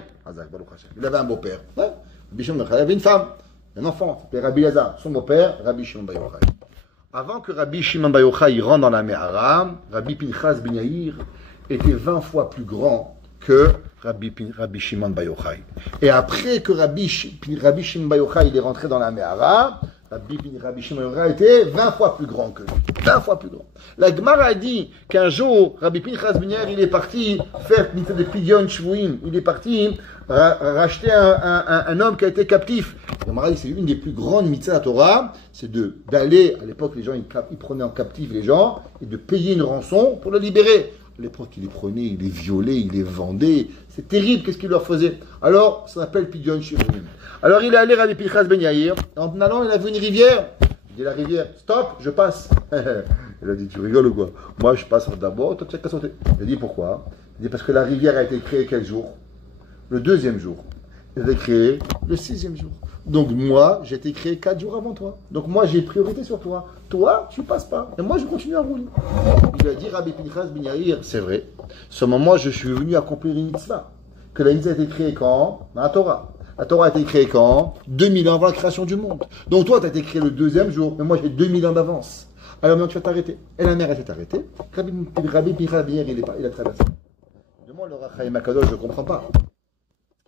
Il avait un beau-père. Ouais. Rabbi Shimon Bar Yochai avait une femme, un enfant, c'était Rabbi Lazar. Son beau-père, Rabbi Shimon Bar Yochai. Avant que Rabbi Shimon Bar Yochai rentre dans la Mehara, Rabbi Pinchas Ben Yair était 20 fois plus grand que Rabbi Shimon Bar Yochai. Et après que Rabbi Shimon Bar Yochai est rentré dans la Mehara, Rabbi Shimon Bar Yochai était 20 fois plus grand que lui. 20 fois plus grand. La Gemara a dit qu'un jour, Rabbi Pinchas Ben Yair, il est parti faire une de Pidyon Shvuim. Il est parti racheter un homme qui a été captif. C'est une des plus grandes mitzvahs de la Torah, c'est d'aller, à l'époque les gens ils prenaient en captif les gens, et de payer une rançon pour le libérer. À l'époque ils les prenaient, ils les violaient, ils les vendaient, c'est terrible, qu'est-ce qu'ils leur faisaient? Alors ça s'appelle Pidyon Shirim. Alors il est allé Rabbi Pinchas Ben Yair, en allant il a vu une rivière, il dit la rivière, stop, je passe. Il a dit tu rigoles ou quoi? Moi je passe d'abord, toi tu as qu'à sauter. Il a dit pourquoi? Il dit parce que la rivière a été créée quel jour? Le 2e jour. Elle a été créée le 6e jour. Donc moi, j'ai été créé 4 jours avant toi. Donc moi, j'ai priorité sur toi. Toi, tu passes pas. Et moi, je continue à rouler. Il a dit, Rabbi Pinchas Ben Yair, c'est vrai. Seulement moi, je suis venu accomplir une mitzvah. Que la mitzvah a été créée quand? Dans la Torah. La Torah a été créée quand? 2000 ans avant la création du monde. Donc toi, tu as été créé le 2e jour. Mais moi, j'ai 2000 ans d'avance. Alors maintenant, tu vas t'arrêter. Et la mer, elle s'est arrêtée. Rabbi Pinchas Ben Yair, il a traversé. Demande le Rachaim Akadosh, je ne comprends pas.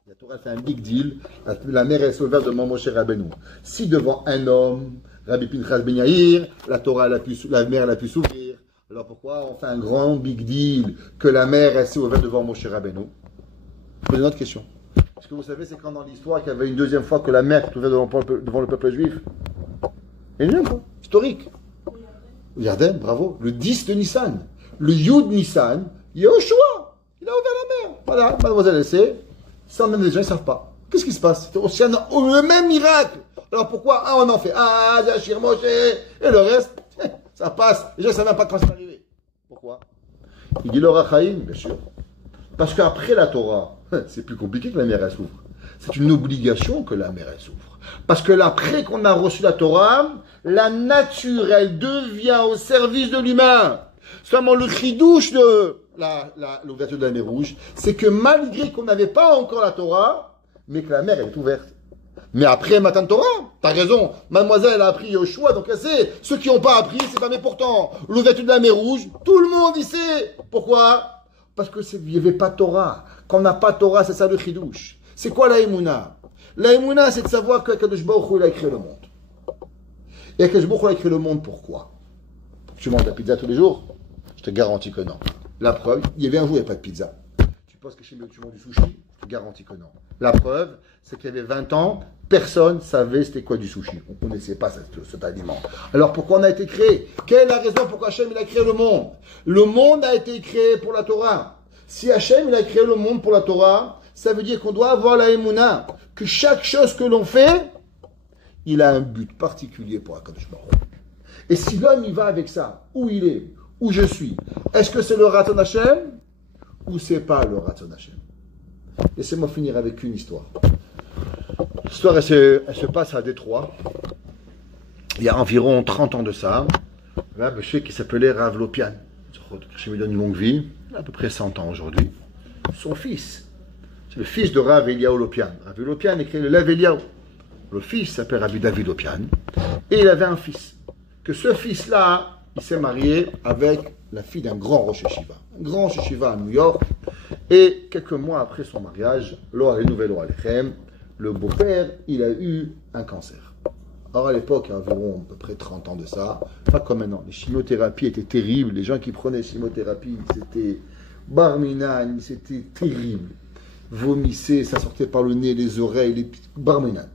La Torah fait un big deal. La mer est sauvée devant Moshe Rabbeinu. Si devant un homme, Rabbi Pinchas Ben Yair, la mer a pu s'ouvrir, alors pourquoi on fait un grand big deal que la mer est ouverte devant Moshe Rabbeinu? C'est une autre question. Ce que vous savez, c'est quand dans l'histoire qu'il y avait une 2e fois que la mer est ouverte devant le peuple juif. Et une 1e fois, historique. Regardez, bravo. Le 10 de Nissan. Le Yud Nissan, Yehoshua, il a ouvert la mer. Voilà, mademoiselle, elle sait. Ça, même les gens ne savent pas. Qu'est-ce qui se passe? C'est aussi le même miracle. Alors pourquoi on en fait Zachir Moshe, et le reste, ça passe. Les gens ne savent même pas quand c'est arrivé. Pourquoi? Il dit le Rachaim, bien sûr. Parce qu'après la Torah, c'est plus compliqué que la mer elle s'ouvre. C'est une obligation que la mer elle s'ouvre. Parce que après qu'on a reçu la Torah, la nature, elle devient au service de l'humain. Seulement le chidouche de l'ouverture de la mer Rouge, c'est que malgré qu'on n'avait pas encore la Torah, mais que la mer elle est ouverte. Mais après Matan Torah, t'as raison, mademoiselle elle a appris Yoshua, donc elle sait. Ceux qui n'ont pas appris, c'est pas. Mais pourtant, l'ouverture de la mer Rouge, tout le monde y sait. Pourquoi? Parce qu'il n'y avait pas Torah. Quand on n'a pas Torah, c'est ça le chidouche. C'est quoi la Emouna? La Emouna, c'est de savoir que Kadosh Baruch Hu, il a créé le monde. Et Kadosh Baruch Hu a créé le monde pourquoi? Tu manges la pizza tous les jours? Je te garantis que non. La preuve, il y avait un jour, il n'y avait pas de pizza. Tu penses que chez nous, tu manges du sushi? Je te garantis que non. La preuve, c'est qu'il y avait 20 ans, personne ne savait c'était quoi du sushi. On ne connaissait pas cet aliment. Alors pourquoi on a été créé? Quelle est la raison pourquoi Hachem il a créé le monde? Le monde a été créé pour la Torah. Si Hachem il a créé le monde pour la Torah, ça veut dire qu'on doit avoir la Emouna, que chaque chose que l'on fait, il a un but particulier pour Akadosh Baruch Hu. Et si l'homme il va avec ça, où il est, où je suis, est-ce que c'est le Raton Hachem ou c'est pas le Raton Hachem? Laissez-moi finir avec une histoire. L'histoire, elle se passe à Détroit. Il y a environ 30 ans de ça. Là, un monsieur qui s'appelait Rav Lopian. Je lui donne une longue vie, à peu près 100 ans aujourd'hui. Son fils, c'est le fils de Rav Eliyahu Lopian. Rav Lopian écrit le Lev Eliyahu. Le fils s'appelle Rabbi David Lopian. Et il avait un fils. Que ce fils-là, il s'est marié avec la fille d'un grand Rosh Yeshiva. Un grand Rosh Yeshiva à New York. Et quelques mois après son mariage, le beau-père, il a eu un cancer. Or, à l'époque, il y a environ à peu près 30 ans de ça, pas comme maintenant. Les chimiothérapies étaient terribles. Les gens qui prenaient chimiothérapie, c'était barminan, c'était terrible. Vomissaient, ça sortait par le nez, les oreilles, les barminan.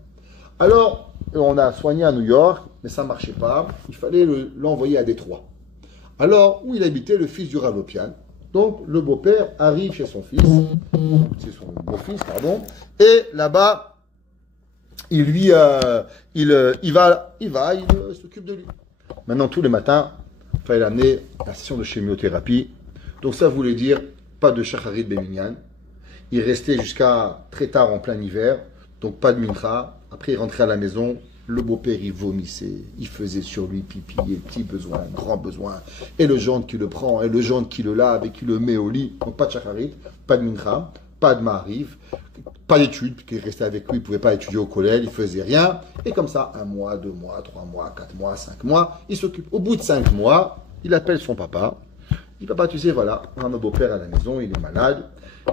Alors, on a soigné à New York, mais ça ne marchait pas. Il fallait l'envoyer à Détroit. Alors, où il habitait, le fils du Rav Lopian. Donc, le beau-père arrive chez son fils, c'est son beau-fils, pardon, et là-bas, il s'occupe de lui. Maintenant, tous les matins, il fallait l'amener à la session de chimiothérapie. Donc, ça voulait dire pas de shacharit beminyan. Il restait jusqu'à très tard en plein hiver, donc pas de mincha. Après, il rentrait à la maison. Le beau-père, il vomissait, il faisait sur lui pipi, et petit besoin, grand besoin, et le gendre qui le prend, et le gendre qui le lave, et qui le met au lit. Donc pas de shacharit, pas de mincha, pas de ma'ariv, pas d'études, puisqu'il restait avec lui, il ne pouvait pas étudier au collège, il ne faisait rien. Et comme ça, 1 mois, 2 mois, 3 mois, 4 mois, 5 mois, il s'occupe. Au bout de 5 mois, il appelle son papa. Il dit, papa, tu sais, voilà, on a mon beau-père à la maison, il est malade,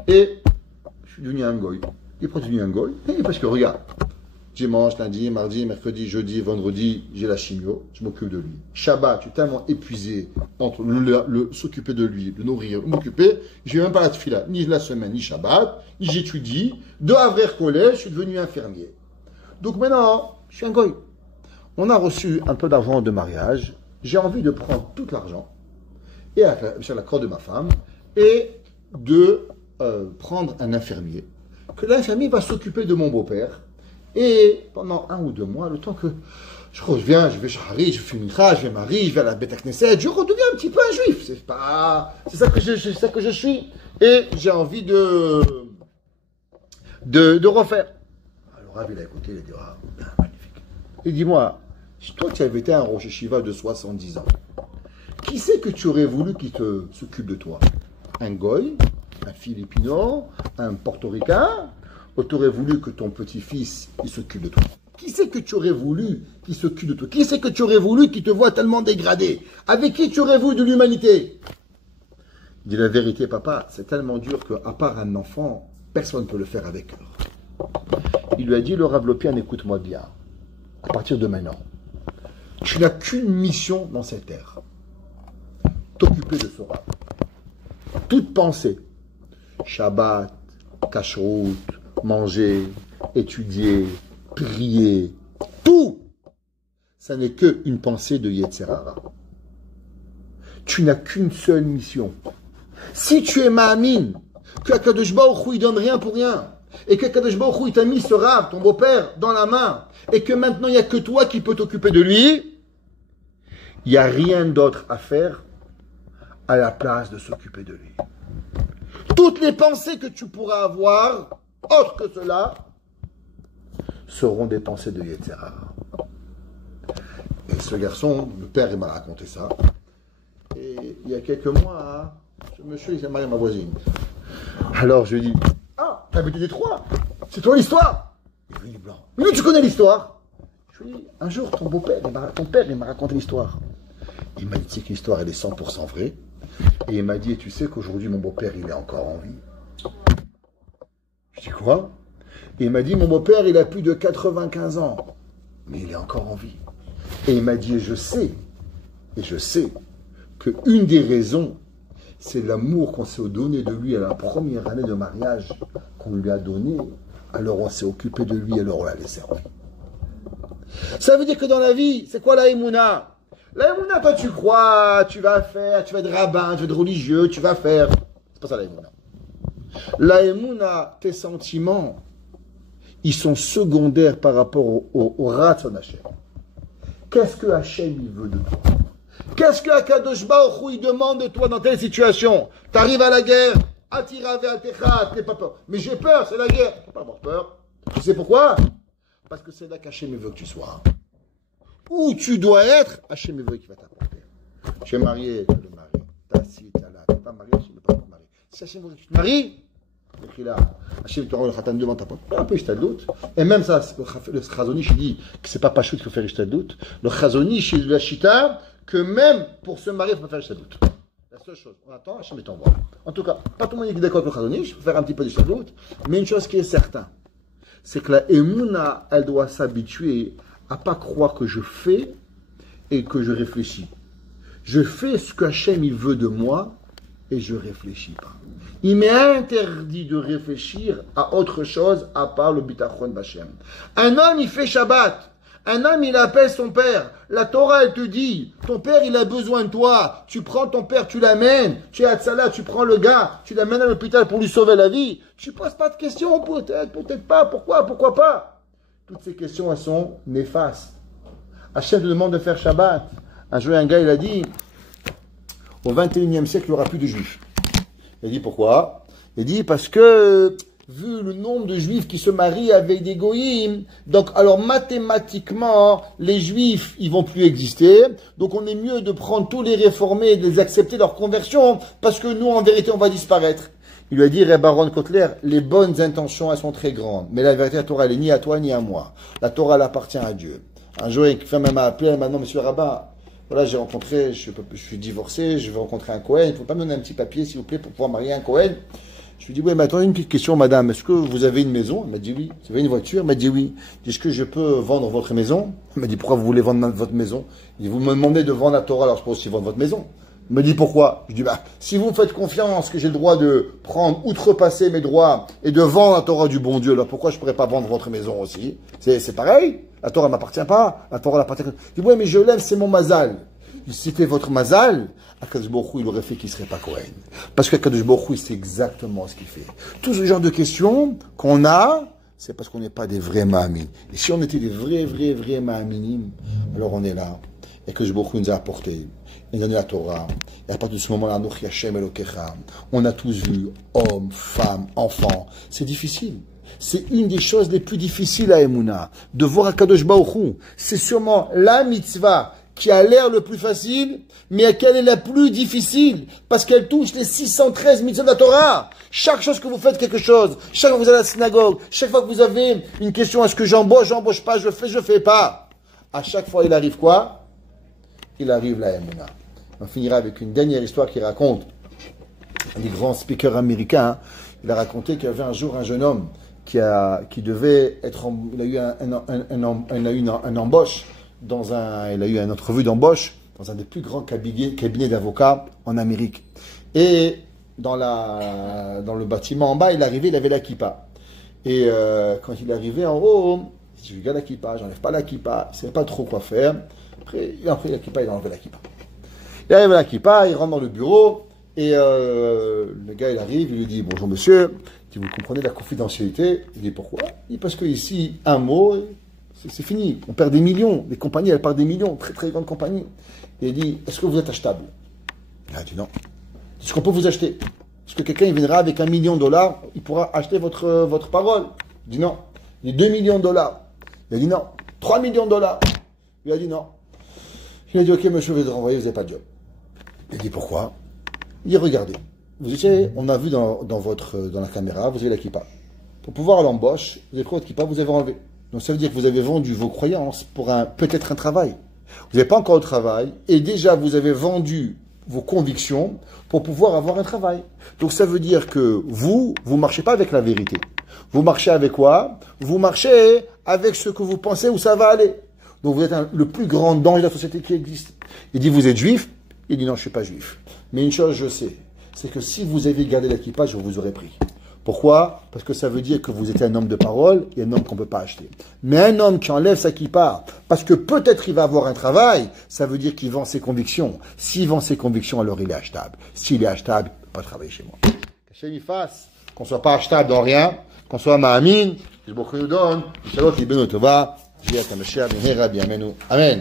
et je suis devenu un goy. Il est devenu un goy, et parce que regarde, Dimanche, lundi, mardi, mercredi, jeudi, vendredi, j'ai la chimio, je m'occupe de lui. Shabbat, je suis tellement épuisé entre s'occuper de lui, le nourrir, m'occuper, je n'ai même pas la tefila, ni la semaine, ni Shabbat, ni j'étudie. De Havrer collège, je suis devenu infirmier. Donc maintenant, je suis un goy. On a reçu un peu d'argent de mariage, j'ai envie de prendre tout l'argent, et sur la croix de ma femme, et de prendre un infirmier. Que l'infirmier va s'occuper de mon beau-père. Et pendant 1 ou 2 mois, le temps que je reviens, je vais shahari, je fais mincha, je vais marier, je vais à la Beth Knesset, je redeviens un petit peu un juif. C'est ça que je suis. Et j'ai envie de refaire. Alors Rav, il a écouté, il a dit, ah, magnifique. Il dit, moi, si toi tu avais été un Rosh Yeshiva de 70 ans, qui c'est que tu aurais voulu qu'il s'occupe de toi? Un goy, un Filipino, un portoricain? Ou tu aurais voulu que ton petit-fils s'occupe de toi? Qui c'est que tu aurais voulu qu'il s'occupe de toi? Qui c'est que tu aurais voulu qu'il te voit tellement dégradé? Avec qui tu aurais voulu de l'humanité? Il dit la vérité, papa, c'est tellement dur qu'à part un enfant, personne ne peut le faire avec cœur. Il lui a dit, le Rav Lopian, écoute-moi bien. À partir de maintenant, tu n'as qu'une mission dans cette terre. T'occuper de ce Rav. Toute pensée, Shabbat, kashrut, manger, étudier, prier, tout, ça n'est qu'une pensée de Yetzer Hara. Tu n'as qu'une seule mission. Si tu es ma'amin, que Akadosh Baruch Hu, il donne rien pour rien, et que Akadosh Baruch Hu, il t'a mis ce Rav, ton beau-père, dans la main, et que maintenant il n'y a que toi qui peux t'occuper de lui, il n'y a rien d'autre à faire à la place de s'occuper de lui. Toutes les pensées que tu pourras avoir, autre que cela, seront des pensées de Yetzer Hara. Et ce garçon, le père, il m'a raconté ça. Et il y a quelques mois, ce monsieur, il s'est marié à ma voisine. Alors je lui dis, ah, t'habites Détroit, c'est toi l'histoire? Il dit, blanc. Mais tu connais l'histoire? Je lui dis, un jour, ton père, il m'a raconté l'histoire. Il m'a dit, tu sais que l'histoire, elle est 100% vraie. Et il m'a dit, tu sais qu'aujourd'hui, mon beau-père, il est encore en vie. Je dis, quoi? Et il m'a dit, mon beau-père, il a plus de 95 ans. Mais il est encore en vie. Et il m'a dit, et je sais qu'une des raisons, c'est l'amour qu'on s'est donné de lui à la première année de mariage qu'on lui a donné. Alors on s'est occupé de lui, alors on l'a laissé en vie. Ça veut dire que dans la vie, c'est quoi la Emouna? La Emouna, toi tu crois, tu vas être rabbin, tu vas être religieux, tu vas faire. C'est pas ça la Emouna. La Emouna, tes sentiments, ils sont secondaires par rapport au Ratzon Hashem. Qu'est-ce que Hashem il veut de toi? Qu'est-ce que Akadosh Baruch Hu il demande de toi dans telle situation? Tu arrives à la guerre, Atira ve'atechat, n'aie pas peur. Mais j'ai peur, c'est la guerre. Tu peux pas avoir peur. Tu sais pourquoi? Parce que c'est là qu'Hachem veut que tu sois. Où tu dois être, Hachem veut qu'il va t'apporter. Tu es marié, tu es marié. T'as ci, t'as là. Tu n'es pas marié, tu n'es pas marié. Si Hachem veut que tu te maries, écrit là, Hachem te rend le khatan devant ta porte. Un peu ishtadlout. Et même ça, le Chazonish il dit que c'est pas Pachout qu'il faut faire ishtadlout. Le Chazonish il la chita que même pour se marier, il faut faire ishtadlout. La seule chose, on attend, Hachem est en voie. En tout cas, pas tout le monde est d'accord avec le Chazonish, il faut faire un petit peu d'ishtadlout. Mais une chose qui est certaine, c'est que la Emouna, elle doit s'habituer à pas croire que je fais et que je réfléchis. Je fais ce que Hachem il veut de moi et je réfléchis pas. Il m'est interdit de réfléchir à autre chose à part le bitachon b'Hachem. Un homme, il fait Shabbat. Un homme, il appelle son père. La Torah, elle te dit, ton père, il a besoin de toi. Tu prends ton père, tu l'amènes. Tu es à Tzala, tu prends le gars, tu l'amènes à l'hôpital pour lui sauver la vie. Tu poses pas de questions, peut-être pas, pourquoi pas. Toutes ces questions, elles sont néfastes. Hachem te demande de faire Shabbat. Un jour, un gars, il a dit, au 21e siècle, il n'y aura plus de juifs. Il a dit pourquoi? Il a dit parce que, vu le nombre de juifs qui se marient avec des goïms, donc alors mathématiquement, les juifs, ils vont plus exister. Donc on est mieux de prendre tous les réformés et de les accepter leur conversion, parce que nous, en vérité, on va disparaître. Il lui a dit, Reb Aaron Kotler, les bonnes intentions, elles sont très grandes. Mais la vérité, la Torah, elle est ni à toi, ni à moi. La Torah, elle appartient à Dieu. Un jour, une femme m'a appelé, elle m'a dit, non, monsieur le rabbin, voilà, j'ai rencontré, je suis divorcé, je vais rencontrer un Cohen, il ne faut pas me donner un petit papier, s'il vous plaît, pour pouvoir marier un Cohen. Je lui dis, oui, mais attendez une petite question, madame. Est-ce que vous avez une maison? Elle m'a dit oui. Vous avez une voiture? Elle m'a dit oui. Je dis, est-ce que je peux vendre votre maison? Elle m'a dit, pourquoi vous voulez vendre votre maison? Il dit, vous me demandez de vendre la Torah, alors je peux aussi vendre votre maison. Il me dit, pourquoi? Je dis, bah, si vous me faites confiance que j'ai le droit de prendre, outrepasser mes droits et de vendre la Torah du bon Dieu, alors pourquoi je pourrais pas vendre votre maison aussi? C'est pareil. La Torah m'appartient pas. La Torah m'appartient. Je dis, ouais, mais je l'aime, c'est mon mazal. Si c'était votre mazal, Akadosh Baruch Hu, il aurait fait qu'il ne serait pas Kohen. Parce qu'Akadosh Baruch Hu, c'est exactement ce qu'il fait. Tout ce genre de questions qu'on a, c'est parce qu'on n'est pas des vrais Ma'amim. Et si on était des vrais Ma'aminim, alors on est là. Et Akadosh Baruch Hu nous a apporté. Il nous a donné la Torah. Et à partir de ce moment-là, Anochi Hashem Elokecha, on a tous vu, hommes, femmes, enfants. C'est difficile. C'est une des choses les plus difficiles à Emouna. De voir Akadosh Baruch Hu. C'est sûrement la mitzvah qui a l'air le plus facile, mais quelle est la plus difficile, parce qu'elle touche les 613 mitzvot de la Torah. Chaque chose que vous faites quelque chose, chaque fois que vous allez à la synagogue, chaque fois que vous avez une question, est-ce que j'embauche pas, je fais pas. À chaque fois, il arrive quoi? Il arrive la Emouna. On finira avec une dernière histoire qui raconte un des grands speakers américains. Il a raconté qu'il y avait un jour un jeune homme qui devait être, il a eu un embauche. Il a eu une entrevue d'embauche dans un des plus grands cabinets d'avocats en Amérique. Et dans le bâtiment en bas, il est arrivé, il avait la kippa. Et quand il est arrivé en haut, il dit, je regarde la kippa, j'enlève pas la kippa, il ne savait pas trop quoi faire. Après, il a pris la kippa, il a enlevé la kippa. Il arrive à la kippa, il rentre dans le bureau, et le gars, il arrive, il lui dit, bonjour monsieur, si vous comprenez la confidentialité, il dit, pourquoi? Il dit, parce que ici, un mot... C'est fini, on perd des millions, les compagnies, elles perdent des millions, très grandes compagnies. Et il dit, est-ce que vous êtes achetable? Il a dit non. Est-ce qu'on peut vous acheter? Est-ce que quelqu'un viendra avec $1 million, il pourra acheter votre parole? Il dit non. Il dit 2 millions de dollars. Il a dit non. 3 millions de dollars. Il a dit non. Il a dit, ok monsieur, vous êtes renvoyé, vous n'avez pas de job. Il a dit pourquoi? Il dit, regardez, vous étiez, on a vu dans la caméra, vous avez la kippa. Pour pouvoir à l'embauche, vous avez pris votre kippa, vous avez enlevé. Donc ça veut dire que vous avez vendu vos croyances pour peut-être un travail. Vous n'avez pas encore de travail et déjà vous avez vendu vos convictions pour pouvoir avoir un travail. Donc ça veut dire que vous marchez pas avec la vérité. Vous marchez avec quoi? Vous marchez avec ce que vous pensez où ça va aller. Donc vous êtes le plus grand danger de la société qui existe. Il dit, vous êtes juif? Il dit, non, je ne suis pas juif. Mais une chose, je sais, c'est que si vous avez gardé l'équipage, je vous aurais pris. Pourquoi? Parce que ça veut dire que vous êtes un homme de parole et un homme qu'on ne peut pas acheter. Mais un homme qui enlève sa kippa, parce que peut-être il va avoir un travail, ça veut dire qu'il vend ses convictions. S'il vend ses convictions, alors il est achetable. S'il est achetable, il ne peut pas travailler chez moi. Qu'Hachem y fasse, qu'on ne soit pas achetable dans rien, qu'on soit ma'amin, que je vous donne, Amen.